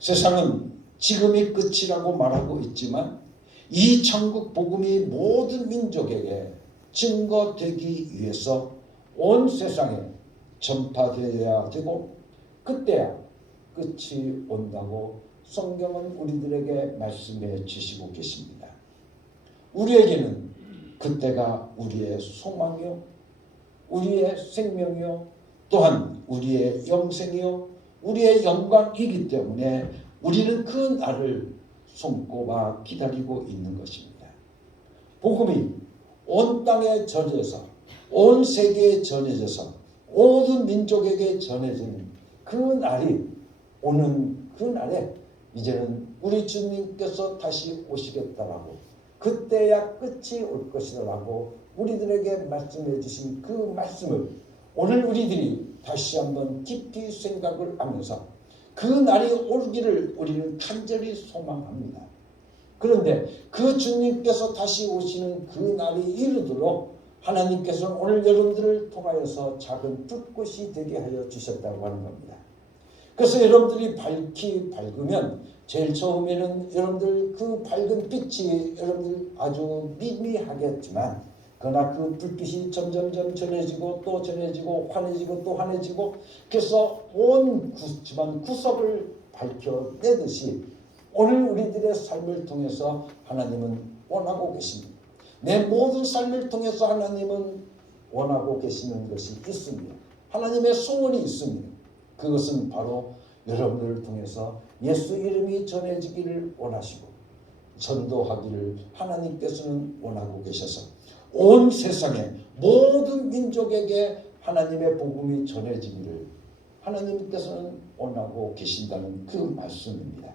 세상은 지금이 끝이라고 말하고 있지만 이 천국 복음이 모든 민족에게 증거되기 위해서 온 세상에 전파되어야 되고 그때야 끝이 온다고 성경은 우리들에게 말씀해 주시고 계십니다. 우리에게는 그때가 우리의 소망이요 우리의 생명이요 또한 우리의 영생이요 우리의 영광이기 때문에 우리는 그 날을 손꼽아 기다리고 있는 것입니다. 복음이 온 땅에 전해져서 온 세계에 전해져서 모든 민족에게 전해지는 그 날이 오는 그 날에 이제는 우리 주님께서 다시 오시겠다라고 그때야 끝이 올 것이라고 우리들에게 말씀해 주신 그 말씀을 오늘 우리들이 다시 한번 깊이 생각을 하면서 그 날이 오기를 우리는 간절히 소망합니다. 그런데 그 주님께서 다시 오시는 그 날이 이르도록 하나님께서는 오늘 여러분들을 통하여서 작은 불꽃이 되게 하여 주셨다고 하는 겁니다. 그래서 여러분들이 밝으면 제일 처음에는 여러분들 그 밝은 빛이 여러분들 아주 미미하겠지만 그러나 그 불빛이 점점점 전해지고 또 전해지고 환해지고 또 환해지고 그래서 온 집안 구석을 밝혀내듯이 오늘 우리들의 삶을 통해서 하나님은 원하고 계십니다. 내 모든 삶을 통해서 하나님은 원하고 계시는 것이 있습니다. 하나님의 소원이 있습니다. 그것은 바로 여러분들을 통해서 예수 이름이 전해지기를 원하시고 전도하기를 하나님께서는 원하고 계셔서 온 세상의 모든 민족에게 하나님의 복음이 전해지기를 하나님께서는 원하고 계신다는 그 말씀입니다.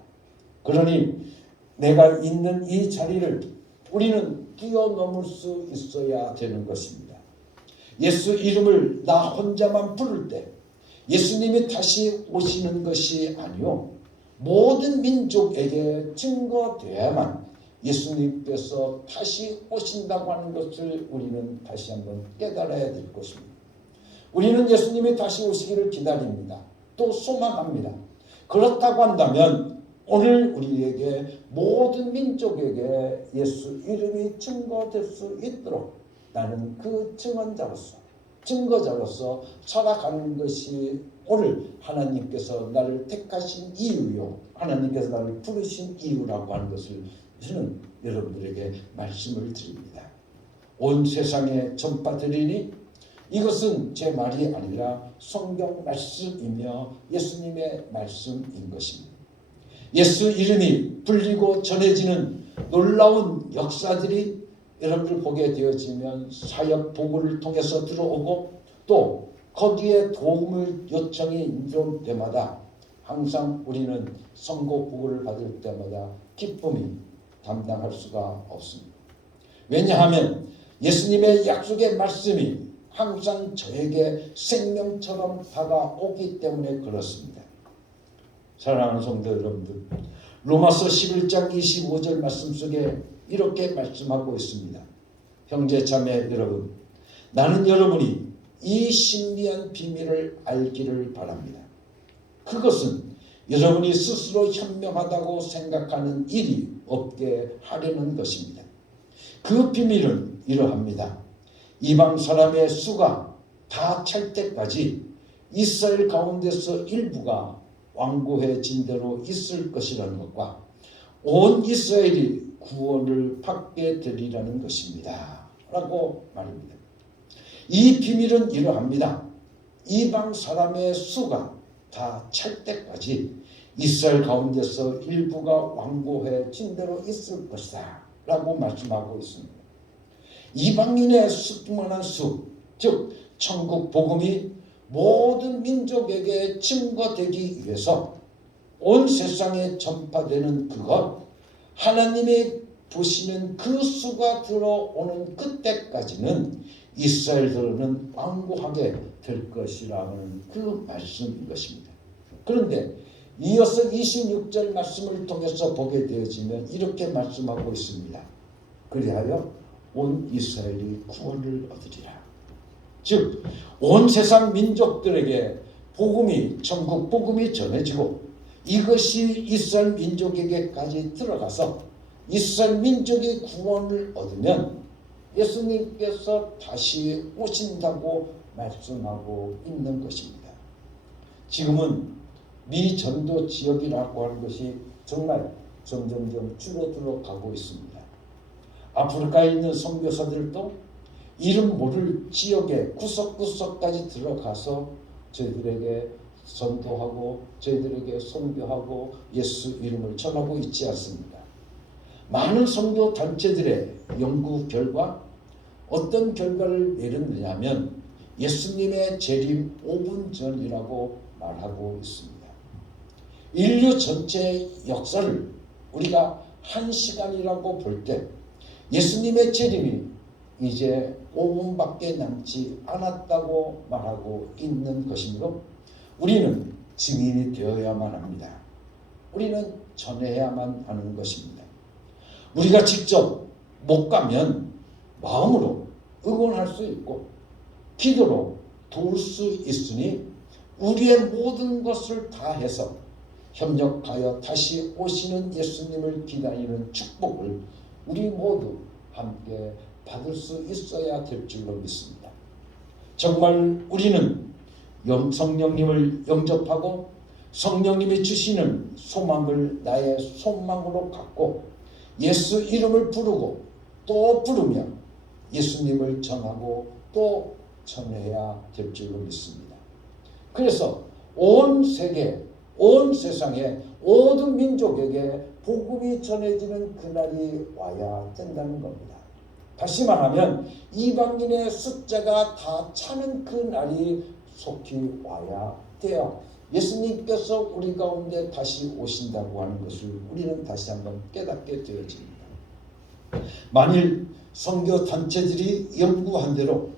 그러니 내가 있는 이 자리를 우리는 뛰어넘을 수 있어야 되는 것입니다. 예수 이름을 나 혼자만 부를 때 예수님이 다시 오시는 것이 아니요 모든 민족에게 증거되어야만 예수님께서 다시 오신다고 하는 것을 우리는 다시 한번 깨달아야 될 것입니다. 우리는 예수님이 다시 오시기를 기다립니다. 또 소망합니다. 그렇다고 한다면 오늘 우리에게 모든 민족에게 예수 이름이 증거될 수 있도록 나는 그 증거자로서 살아가는 것이 오늘 하나님께서 나를 택하신 이유요 하나님께서 나를 부르신 이유라고 하는 것을 저는 여러분들에게 말씀을 드립니다. 온 세상에 전파드리니 이것은 제 말이 아니라 성경 말씀이며 예수님의 말씀인 것입니다. 예수 이름이 불리고 전해지는 놀라운 역사들이 여러분들 보게 되어지면 사역 보고를 통해서 들어오고 또 거기에 도움을 요청이 들어올 때마다 항상 우리는 선고 보고를 받을 때마다 기쁨이 감당할 수가 없습니다. 왜냐하면 예수님의 약속의 말씀이 항상 저에게 생명처럼 다가오기 때문에 그렇습니다. 사랑하는 성도 여러분들, 로마서 11장 25절 말씀 속에 이렇게 말씀하고 있습니다. 형제 자매 여러분, 나는 여러분이 이 신비한 비밀을 알기를 바랍니다. 그것은 여러분이 스스로 현명하다고 생각하는 일이 없게 하려는 것입니다. 그 비밀은 이러합니다. 이방 사람의 수가 다 찰 때까지 이스라엘 가운데서 일부가 완고해진 대로 있을 것이라는 것과 온 이스라엘이 구원을 받게 되리라는 것입니다. 라고 말입니다. 이 비밀은 이러합니다. 이방 사람의 수가 다 찰 때까지 이스라엘 가운데서 일부가 완고해진 대로 있을 것이다. 라고 말씀하고 있습니다. 이방인의 수많은 수, 즉 천국 복음이 모든 민족에게 증거되기 위해서 온 세상에 전파되는 그것, 하나님이 보시는 그 수가 들어오는 그때까지는 이스라엘들은 완고하게 될 것이라는 그 말씀인 것입니다. 그런데 이어서 26절 말씀을 통해서 보게 되어지면 이렇게 말씀하고 있습니다. 그리하여 온 이스라엘이 구원을 얻으리라. 즉 온 세상 민족들에게 복음이 천국 복음이 전해지고 이것이 이스라엘 민족에게까지 들어가서 이스라엘 민족이 구원을 얻으면 예수님께서 다시 오신다고 말씀하고 있는 것입니다. 지금은 미 전도 지역이라고 하는 것이 정말 점점점 줄어들어 가고 있습니다. 아프리카에 있는 선교사들도 이름 모를 지역의 구석구석까지 들어가서 저희들에게 전도하고 저희들에게 선교하고 예수 이름을 전하고 있지 않습니까? 많은 선교 단체들의 연구 결과 어떤 결과를 내렸느냐면 예수님의 재림 5분 전이라고 말하고 있습니다. 인류 전체의 역사를 우리가 1시간이라고 볼 때 예수님의 재림이 이제 5분밖에 남지 않았다고 말하고 있는 것이므로 우리는 증인이 되어야만 합니다. 우리는 전해야만 하는 것입니다. 우리가 직접 못 가면 마음으로 응원할 수 있고 기도로 도울 수 있으니 우리의 모든 것을 다해서 협력하여 다시 오시는 예수님을 기다리는 축복을 우리 모두 함께 받을 수 있어야 될 줄로 믿습니다. 정말 우리는 성령님을 영접하고 성령님이 주시는 소망을 나의 소망으로 갖고 예수 이름을 부르고 또 부르며 예수님을 전하고 또 전해야 될 줄로 믿습니다. 그래서 온 세계, 온 세상의 모든 민족에게 복음이 전해지는 그날이 와야 된다는 겁니다. 다시 말하면 이방인의 숫자가 다 차는 그 날이 속히 와야 돼요. 예수님께서 우리 가운데 다시 오신다고 하는 것을 우리는 다시 한번 깨닫게 되어집니다. 만일 선교 단체들이 연구한 대로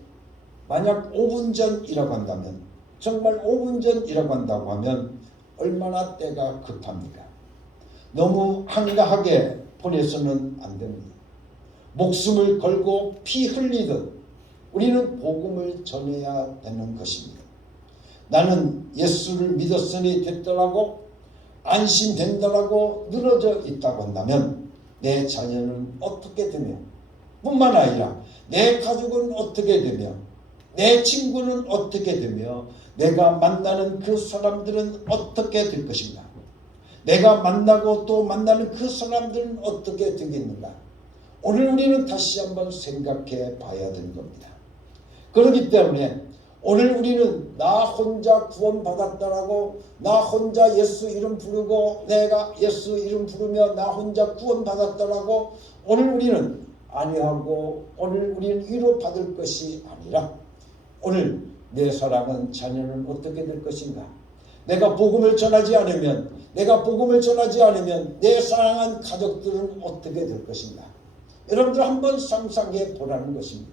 만약 5분 전이라고 한다면, 정말 5분 전이라고 한다고 하면 얼마나 때가 급합니까? 너무 한가하게 보내서는 안 됩니다. 목숨을 걸고 피 흘리듯 우리는 복음을 전해야 되는 것입니다. 나는 예수를 믿었으니 됐더라고, 안심된다라고 늘어져 있다고 한다면 내 자녀는 어떻게 되며, 뿐만 아니라 내 가족은 어떻게 되며, 내 친구는 어떻게 되며, 내가 만나는 그 사람들은 어떻게 될 것인가? 내가 만나고 또 만나는 그 사람들은 어떻게 되겠는가? 오늘 우리는 다시 한번 생각해 봐야 되는 겁니다. 그렇기 때문에 오늘 우리는 나 혼자 구원받았다라고, 나 혼자 예수 이름 부르고, 내가 예수 이름 부르며 나 혼자 구원받았다라고 오늘 우리는 아니하고, 오늘 우리는 위로받을 것이 아니라, 오늘 내 사랑하는 자녀는 어떻게 될 것인가? 내가 복음을 전하지 않으면, 내 사랑하는 가족들은 어떻게 될 것인가? 여러분들 한번 상상해 보라는 것입니다.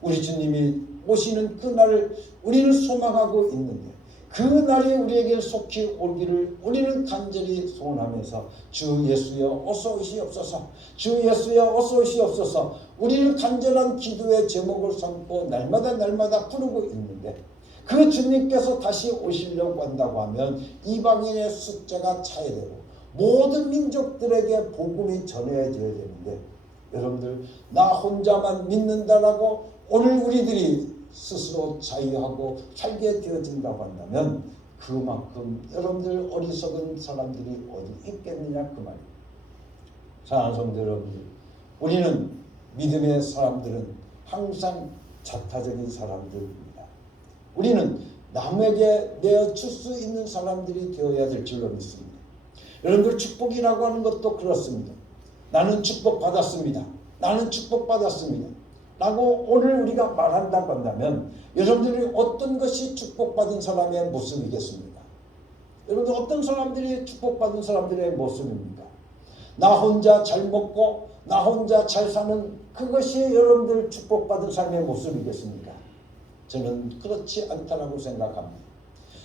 우리 주님이 오시는 그날을 우리는 소망하고 있는데, 그 날이 우리에게 속히 오기를 우리는 간절히 소원하면서 주 예수여 어서 오시옵소서, 주 예수여 어서 오시옵소서, 우리는 간절한 기도의 제목을 삼고 날마다 부르고 있는데, 그 주님께서 다시 오시려고 한다고 하면 이방인의 숫자가 차야 되고 모든 민족들에게 복음이 전해져야 되는데, 여러분들 나 혼자만 믿는다라고 오늘 우리들이 스스로 자유하고 살게 되어진다고 한다면 그만큼 여러분들 어리석은 사람들이 어디 있겠느냐 그 말입니다. 사랑하는 성도 여러분들, 우리는 믿음의 사람들은 항상 자타적인 사람들입니다. 우리는 남에게 내어줄 수 있는 사람들이 되어야 될 줄로 믿습니다. 여러분들 축복이라고 하는 것도 그렇습니다. 나는 축복받았습니다. 나는 축복받았습니다. 라고 오늘 우리가 말한다고 한다면 여러분들이 어떤 것이 축복받은 사람의 모습이겠습니까? 여러분들 어떤 사람들이 축복받은 사람들의 모습입니까? 나 혼자 잘 먹고 나 혼자 잘 사는 그것이 여러분들 축복받은 삶의 모습이겠습니까? 저는 그렇지 않다라고 생각합니다.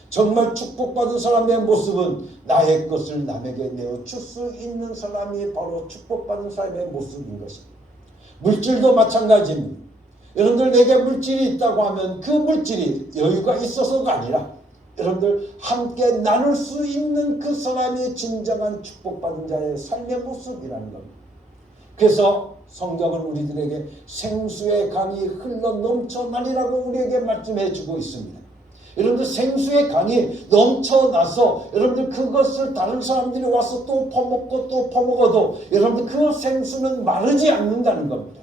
정말 축복받은 사람의 모습은 나의 것을 남에게 내어줄 수 있는 사람이 바로 축복받은 사람의 모습인 것입니다. 물질도 마찬가지입니다. 여러분들 내게 물질이 있다고 하면 그 물질이 여유가 있어서가 아니라 여러분들 함께 나눌 수 있는 그 사람이 진정한 축복받은 자의 삶의 모습이라는 겁니다. 그래서 성경은 우리들에게 생수의 강이 흘러 넘쳐나리라고 우리에게 말씀해 주고 있습니다. 여러분들 생수의 강이 넘쳐나서 여러분들 그것을 다른 사람들이 와서 또 퍼먹고 또 퍼먹어도 여러분들 그 생수는 마르지 않는다는 겁니다.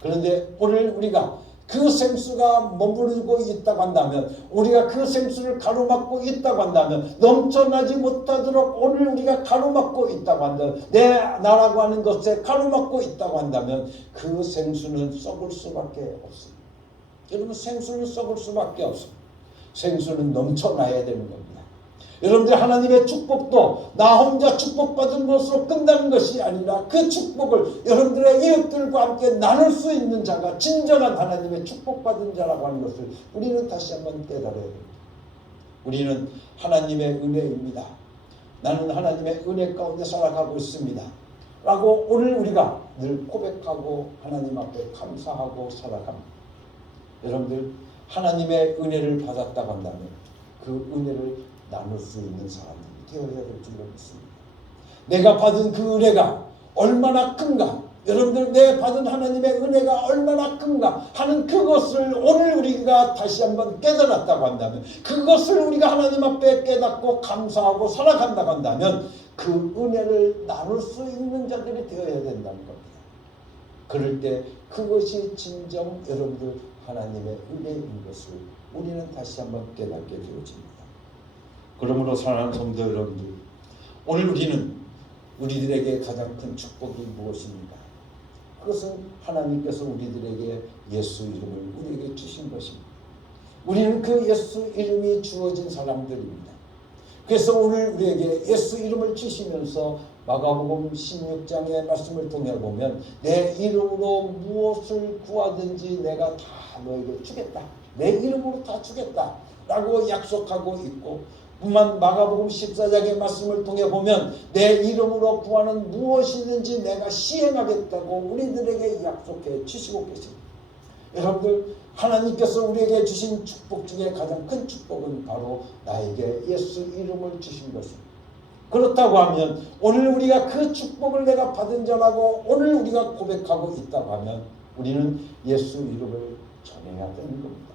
그런데 오늘 우리가 그 생수가 머무르고 있다고 한다면, 우리가 그 생수를 가로막고 있다고 한다면, 넘쳐나지 못하도록 오늘 우리가 가로막고 있다고 한다면, 내 나라고 하는 것에 가로막고 있다고 한다면 그 생수는 썩을 수밖에 없습니다. 여러분 생수는 썩을 수밖에 없습니다. 생수는 넘쳐나야 되는 겁니다. 여러분들 하나님의 축복도 나 혼자 축복받은 것으로 끝나는 것이 아니라 그 축복을 여러분들의 이웃들과 함께 나눌 수 있는 자가 진정한 하나님의 축복받은 자라고 하는 것을 우리는 다시 한번 깨달아야 됩니다. 우리는 하나님의 은혜입니다. 나는 하나님의 은혜 가운데 살아가고 있습니다. 라고 오늘 우리가 늘 고백하고 하나님 앞에 감사하고 살아갑니다. 여러분들 하나님의 은혜를 받았다고 한다면 그 은혜를 나눌 수 있는 사람들이 되어야 될 줄로 믿습니다. 내가 받은 그 은혜가 얼마나 큰가, 여러분들 내 받은 하나님의 은혜가 얼마나 큰가 하는 그것을 오늘 우리가 다시 한번 깨달았다고 한다면, 그것을 우리가 하나님 앞에 깨닫고 감사하고 살아간다고 한다면 그 은혜를 나눌 수 있는 자들이 되어야 된다는 겁니다. 그럴 때 그것이 진정 여러분들 하나님의 은혜인 것을 우리는 다시 한번 깨닫게 되어집니다. 그러므로 사랑하는 성도 여러분들, 오늘 우리는 우리들에게 가장 큰 축복이 무엇입니까? 그것은 하나님께서 우리들에게 예수 이름을 우리에게 주신 것입니다. 우리는 그 예수 이름이 주어진 사람들입니다. 그래서 오늘 우리에게 예수 이름을 주시면서 마가복음 16장의 말씀을 통해 보면 내 이름으로 무엇을 구하든지 내가 다 너에게 주겠다. 내 이름으로 다 주겠다 라고 약속하고 있고, 뿐만 마가복음 14장의 말씀을 통해 보면 내 이름으로 구하는 무엇이든지 내가 시행하겠다고 우리들에게 약속해 주시고 계십니다. 여러분들, 하나님께서 우리에게 주신 축복 중에 가장 큰 축복은 바로 나에게 예수 이름을 주신 것입니다. 그렇다고 하면 오늘 우리가 그 축복을 내가 받은 자라고 오늘 우리가 고백하고 있다고 하면 우리는 예수 이름을 전해야 되는 겁니다.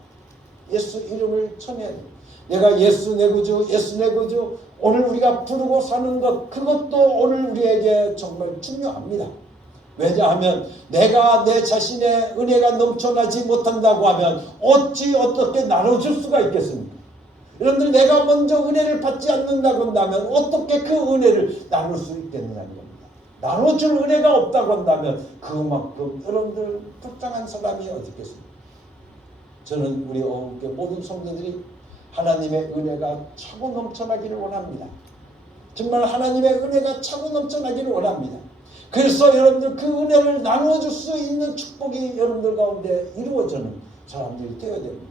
예수 이름을 전해야 됩니다. 내가 예수 내 구주, 예수 내 구주, 오늘 우리가 부르고 사는 것, 그것도 오늘 우리에게 정말 중요합니다. 왜냐하면 내가 내 자신의 은혜가 넘쳐나지 못한다고 하면 어떻게 나눠줄 수가 있겠습니까? 여러분들, 내가 먼저 은혜를 받지 않는다고 한다면 어떻게 그 은혜를 나눌 수 있겠느냐는 겁니다. 나눠줄 은혜가 없다고 한다면 그만큼 여러분들 불쌍한 사람이 어디 있겠습니까? 저는 우리 어울교 모든 성도들이 하나님의 은혜가 차고 넘쳐나기를 원합니다. 정말 하나님의 은혜가 차고 넘쳐나기를 원합니다. 그래서 여러분들 그 은혜를 나눠줄 수 있는 축복이 여러분들 가운데 이루어지는 사람들이 되어야 됩니다.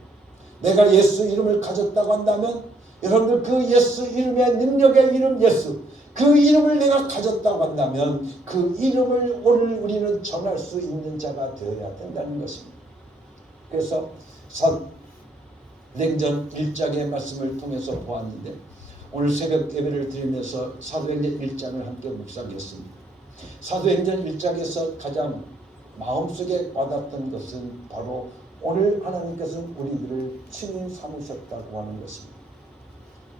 내가 예수 이름을 가졌다고 한다면 여러분들 그 예수 이름의 능력의 이름 예수, 그 이름을 내가 가졌다고 한다면 그 이름을 오늘 우리는 전할 수 있는 자가 되어야 된다는 것입니다. 그래서 사도행전 1장의 말씀을 통해서 보았는데 오늘 새벽 예배를 드리면서 사도행전 1장을 함께 묵상했습니다. 사도행전 1장에서 가장 마음속에 와닿던 것은 바로 오늘 하나님께서는 우리들을 증인 삼으셨다고 하는 것입니다.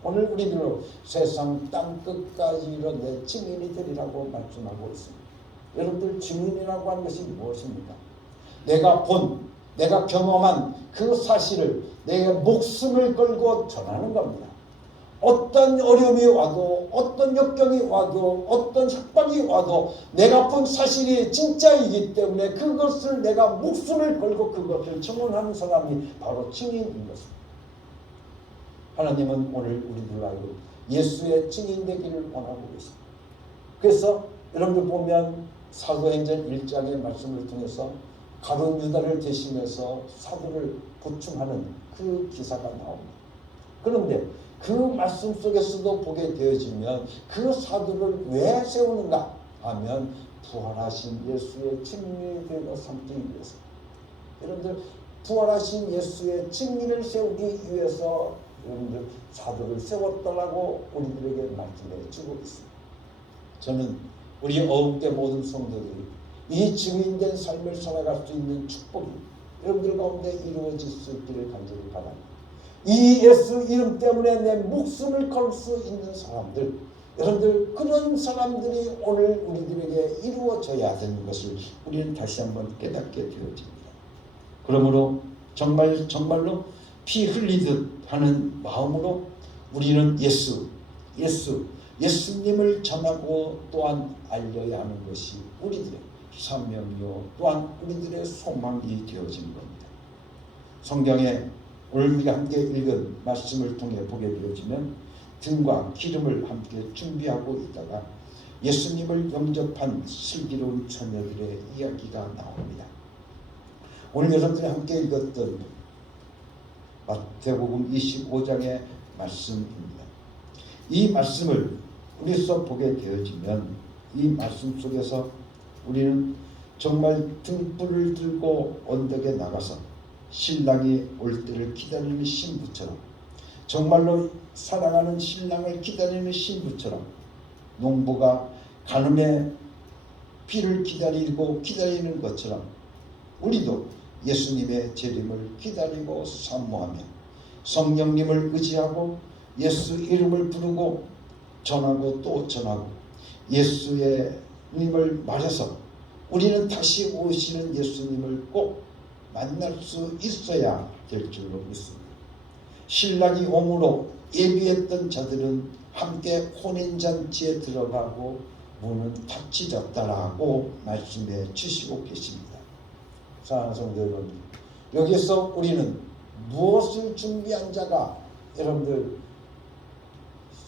오늘 우리들로 세상 땅끝까지로 내 증인이 되리라고 말씀하고 있습니다. 여러분들, 증인이라고 하는 것이 무엇입니까? 내가 경험한 그 사실을 내 목숨을 걸고 전하는 겁니다. 어떤 어려움이 와도, 어떤 역경이 와도, 어떤 협박이 와도 내가 본 사실이 진짜이기 때문에 그것을 내가 목숨을 걸고 그것을 증언하는 사람이 바로 증인인 것입니다. 하나님은 오늘 우리들 알고 예수의 증인 되기를 원하고 계십니다. 그래서 여러분들 보면 사도행전 1장의 말씀을 통해서 가룟 유다를 대신해서 사도를 보충하는 그 기사가 나옵니다. 그런데 그 말씀 속에서도 보게 되어지면 그 사도를 왜 세우는가 하면 부활하신 예수의 증인이 되어 삼기 위해서, 여러분들 부활하신 예수의 증인을 세우기 위해서 여러분들 사도를 세웠다라고 우리들에게 말씀해 주고 있습니다. 저는 우리 어음대 모든 성도들이 이 증인된 삶을 살아갈 수 있는 축복이 여러분들 가운데 이루어질 수 있기를 간절히 바랍니다. 이 예수 이름 때문에 내 목숨을 걸 수 있는 사람들, 여러분들 그런 사람들이 오늘 우리들에게 이루어져야 되는 것을 우리는 다시 한번 깨닫게 되어집니다. 그러므로 정말로 피 흘리듯 하는 마음으로 우리는 예수님을 전하고 또한 알려야 하는 것이 우리들의 사명이요 또한 우리들의 소망이 되어진 겁니다. 성경에 오늘 우리가 함께 읽은 말씀을 통해 보게 되어지면 등과 기름을 함께 준비하고 있다가 예수님을 영접한 슬기로운 처녀들의 이야기가 나옵니다. 오늘 여러분들이 함께 읽었던 마태복음 25장의 말씀입니다. 이 말씀을 우리서 보게 되어지면 이 말씀 속에서 우리는 정말 등불을 들고 언덕에 나가서 신랑이 올 때를 기다리는 신부처럼, 정말로 사랑하는 신랑을 기다리는 신부처럼 농부가 가늠의 비를 기다리는 것처럼 우리도 예수님의 재림을 기다리고 사모하며 성령님을 의지하고 예수 이름을 부르고 전하고 또 전하고 예수의 님을 말해서 우리는 다시 오시는 예수님을 꼭 만날 수 있어야 될 줄로 믿습니다. 신랑이 오므로 예비했던 자들은 함께 혼인잔치에 들어가고 문은 닫히졌다라고 말씀해 주시고 계십니다. 사랑하는 성도 여러분, 여기서 우리는 무엇을 준비한 자가 여러분들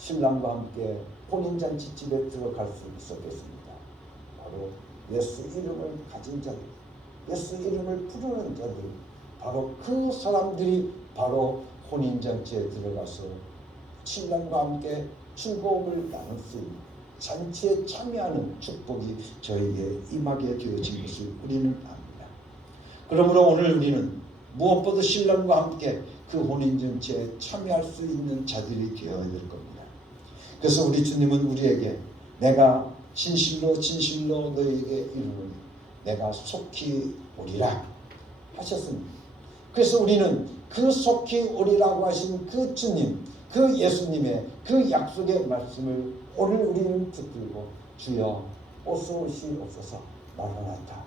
신랑과 함께 혼인잔치 집에 들어갈 수 있었겠습니다. 바로 예수 이름을 가진 자들, 예수 이름을 부르는 자들, 바로 그 사람들이 바로 혼인잔치에 들어가서 신랑과 함께 즐거움을 나눌 수 있는 잔치에 참여하는 축복이 저에게 임하게 되어진 것을 우리는 압니다. 그러므로 오늘 우리는 무엇보다 신랑과 함께 그 혼인잔치에 참여할 수 있는 자들이 되어야 될 겁니다. 그래서 우리 주님은 우리에게 내가 진실로 너희에게 이르노니 내가 속히 오리라 하셨습니다. 그래서 우리는 그 속히 오리라고 하신 그 주님, 그 예수님의 그 약속의 말씀을 오늘 우리는 붙들고 주여 어서 오시옵소서 마라나타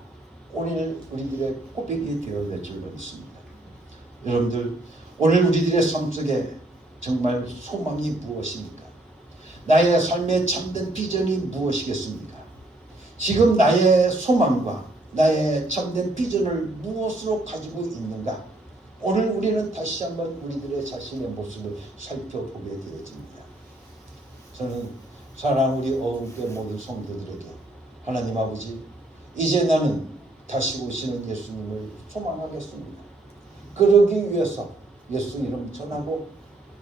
오늘 우리들의 고백이 되어야 줄 믿습니다. 여러분들 오늘 우리들의 삶 속에 정말 소망이 무엇입니까? 나의 삶의 참된 비전이 무엇이겠습니까? 지금 나의 소망과 나의 참된 비전을 무엇으로 가지고 있는가? 오늘 우리는 다시 한번 우리들의 자신의 모습을 살펴보게 되어집니다. 저는 사랑하는 우리 어울교 모든 성도들에게 하나님 아버지 이제 나는 다시 오시는 예수님을 소망하겠습니다. 그러기 위해서 예수 이름 전하고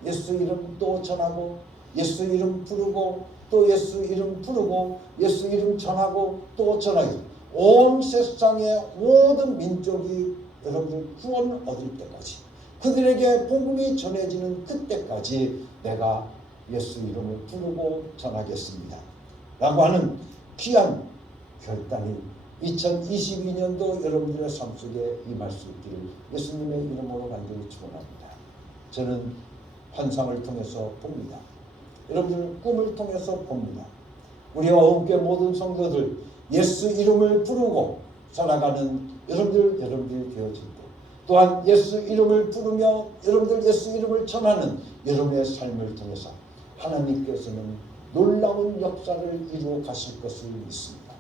예수 이름 또 전하고 예수 이름 부르고 또 예수 이름 부르고 예수 이름 전하고 또 전하고 온 세상의 모든 민족이 여러분들 구원 얻을 때까지 그들에게 복음이 전해지는 그때까지 내가 예수 이름을 부르고 전하겠습니다. 라고 하는 귀한 결단이 2022년도 여러분들의 삶 속에 임할 수 있기를 예수님의 이름으로 간절히 축원합니다. 저는 환상을 통해서 봅니다. 여러분들 꿈을 통해서 봅니다. 우리 어음교회 모든 성도들 예수 이름을 부르고 살아가는 여러분들이 되어질 때 또한 예수 이름을 부르며 여러분들 예수 이름을 전하는 여러분의 삶을 통해서 하나님께서는 놀라운 역사를 이루어 가실 것을 믿습니다.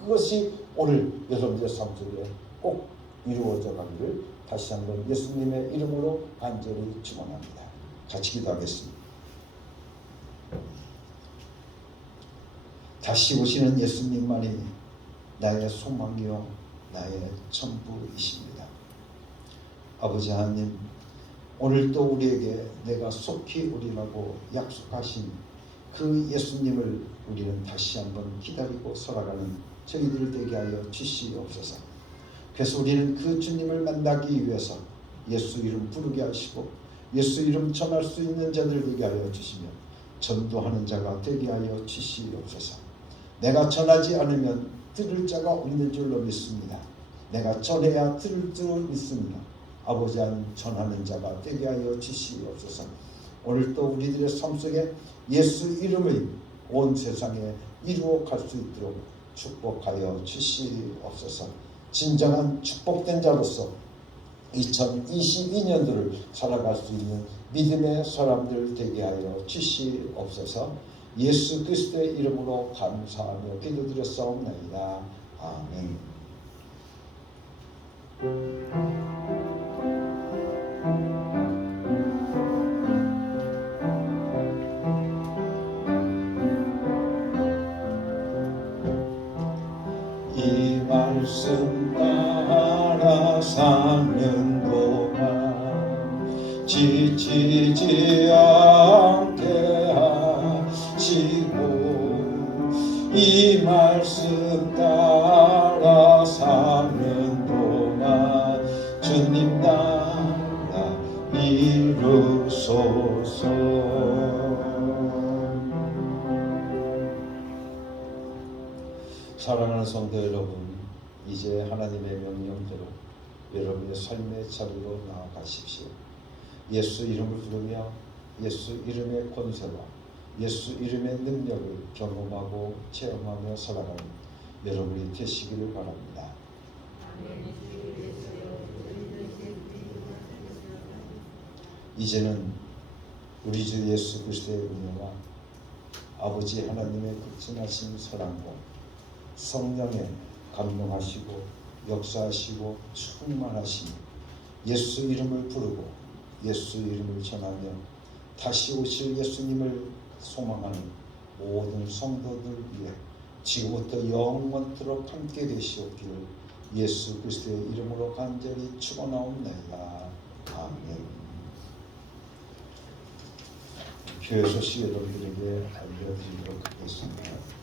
그것이 오늘 여러분들의 삶 속에 꼭 이루어져 가기를 다시 한번 예수님의 이름으로 간절히 축원합니다. 같이 기도하겠습니다. 다시 오시는 예수님만이 나의 소망이요 나의 전부이십니다. 아버지 하나님 오늘도 우리에게 내가 속히 오리라고 약속하신 그 예수님을 우리는 다시 한번 기다리고 살아가는 저희들 되게 하여 주시옵소서. 그래서 우리는 그 주님을 만나기 위해서 예수 이름 부르게 하시고 예수 이름 전할 수 있는 자들 되게 하여 주시며 전도하는 자가 되게 하여 주시옵소서. 내가 전하지 않으면 들을 자가 없는 줄로 믿습니다. 내가 전해야 들을 줄 믿습니다. 아버지 안 전하는 자가 되게 하여 주시옵소서. 오늘도 우리들의 삶 속에 예수 이름을 온 세상에 이루어 갈 수 있도록 축복하여 주시옵소서. 진정한 축복된 자로서 2022년도를 살아갈 수 있는 믿음의 사람들 되게 하여 주시옵소서. 예수 그리스도의 이름으로 감사하며 기도드렸사옵나이다. 아멘. 이 말씀 따라 사는 동안 지치지 않게 하시고 이 말씀 따라 사는 동안 주님 나라 이루소서. 사랑하는 성도 여러분, 이제 하나님의 명령대로 여러분의 삶의 자리로 나아가십시오. 예수 이름을 부르며 예수 이름의 권세와 예수 이름의 능력을 경험하고 체험하며 살아가는 여러분이 되시기를 바랍니다. 이제는 우리 주 예수 그리스도의 은혜와 아버지 하나님의 극진하신 사랑과 성령의 감동하시고 역사하시고 충만하신 예수 이름을 부르고 예수 이름을 전하며 다시 오실 예수님을 소망하는 모든 성도들 위해 지금부터 영원토록 함께 되시옵기를 예수 그리스도의 이름으로 간절히 축원하옵나이다. 아멘. 교회 소식 여러분들에게 알려드리도록 하겠습니다.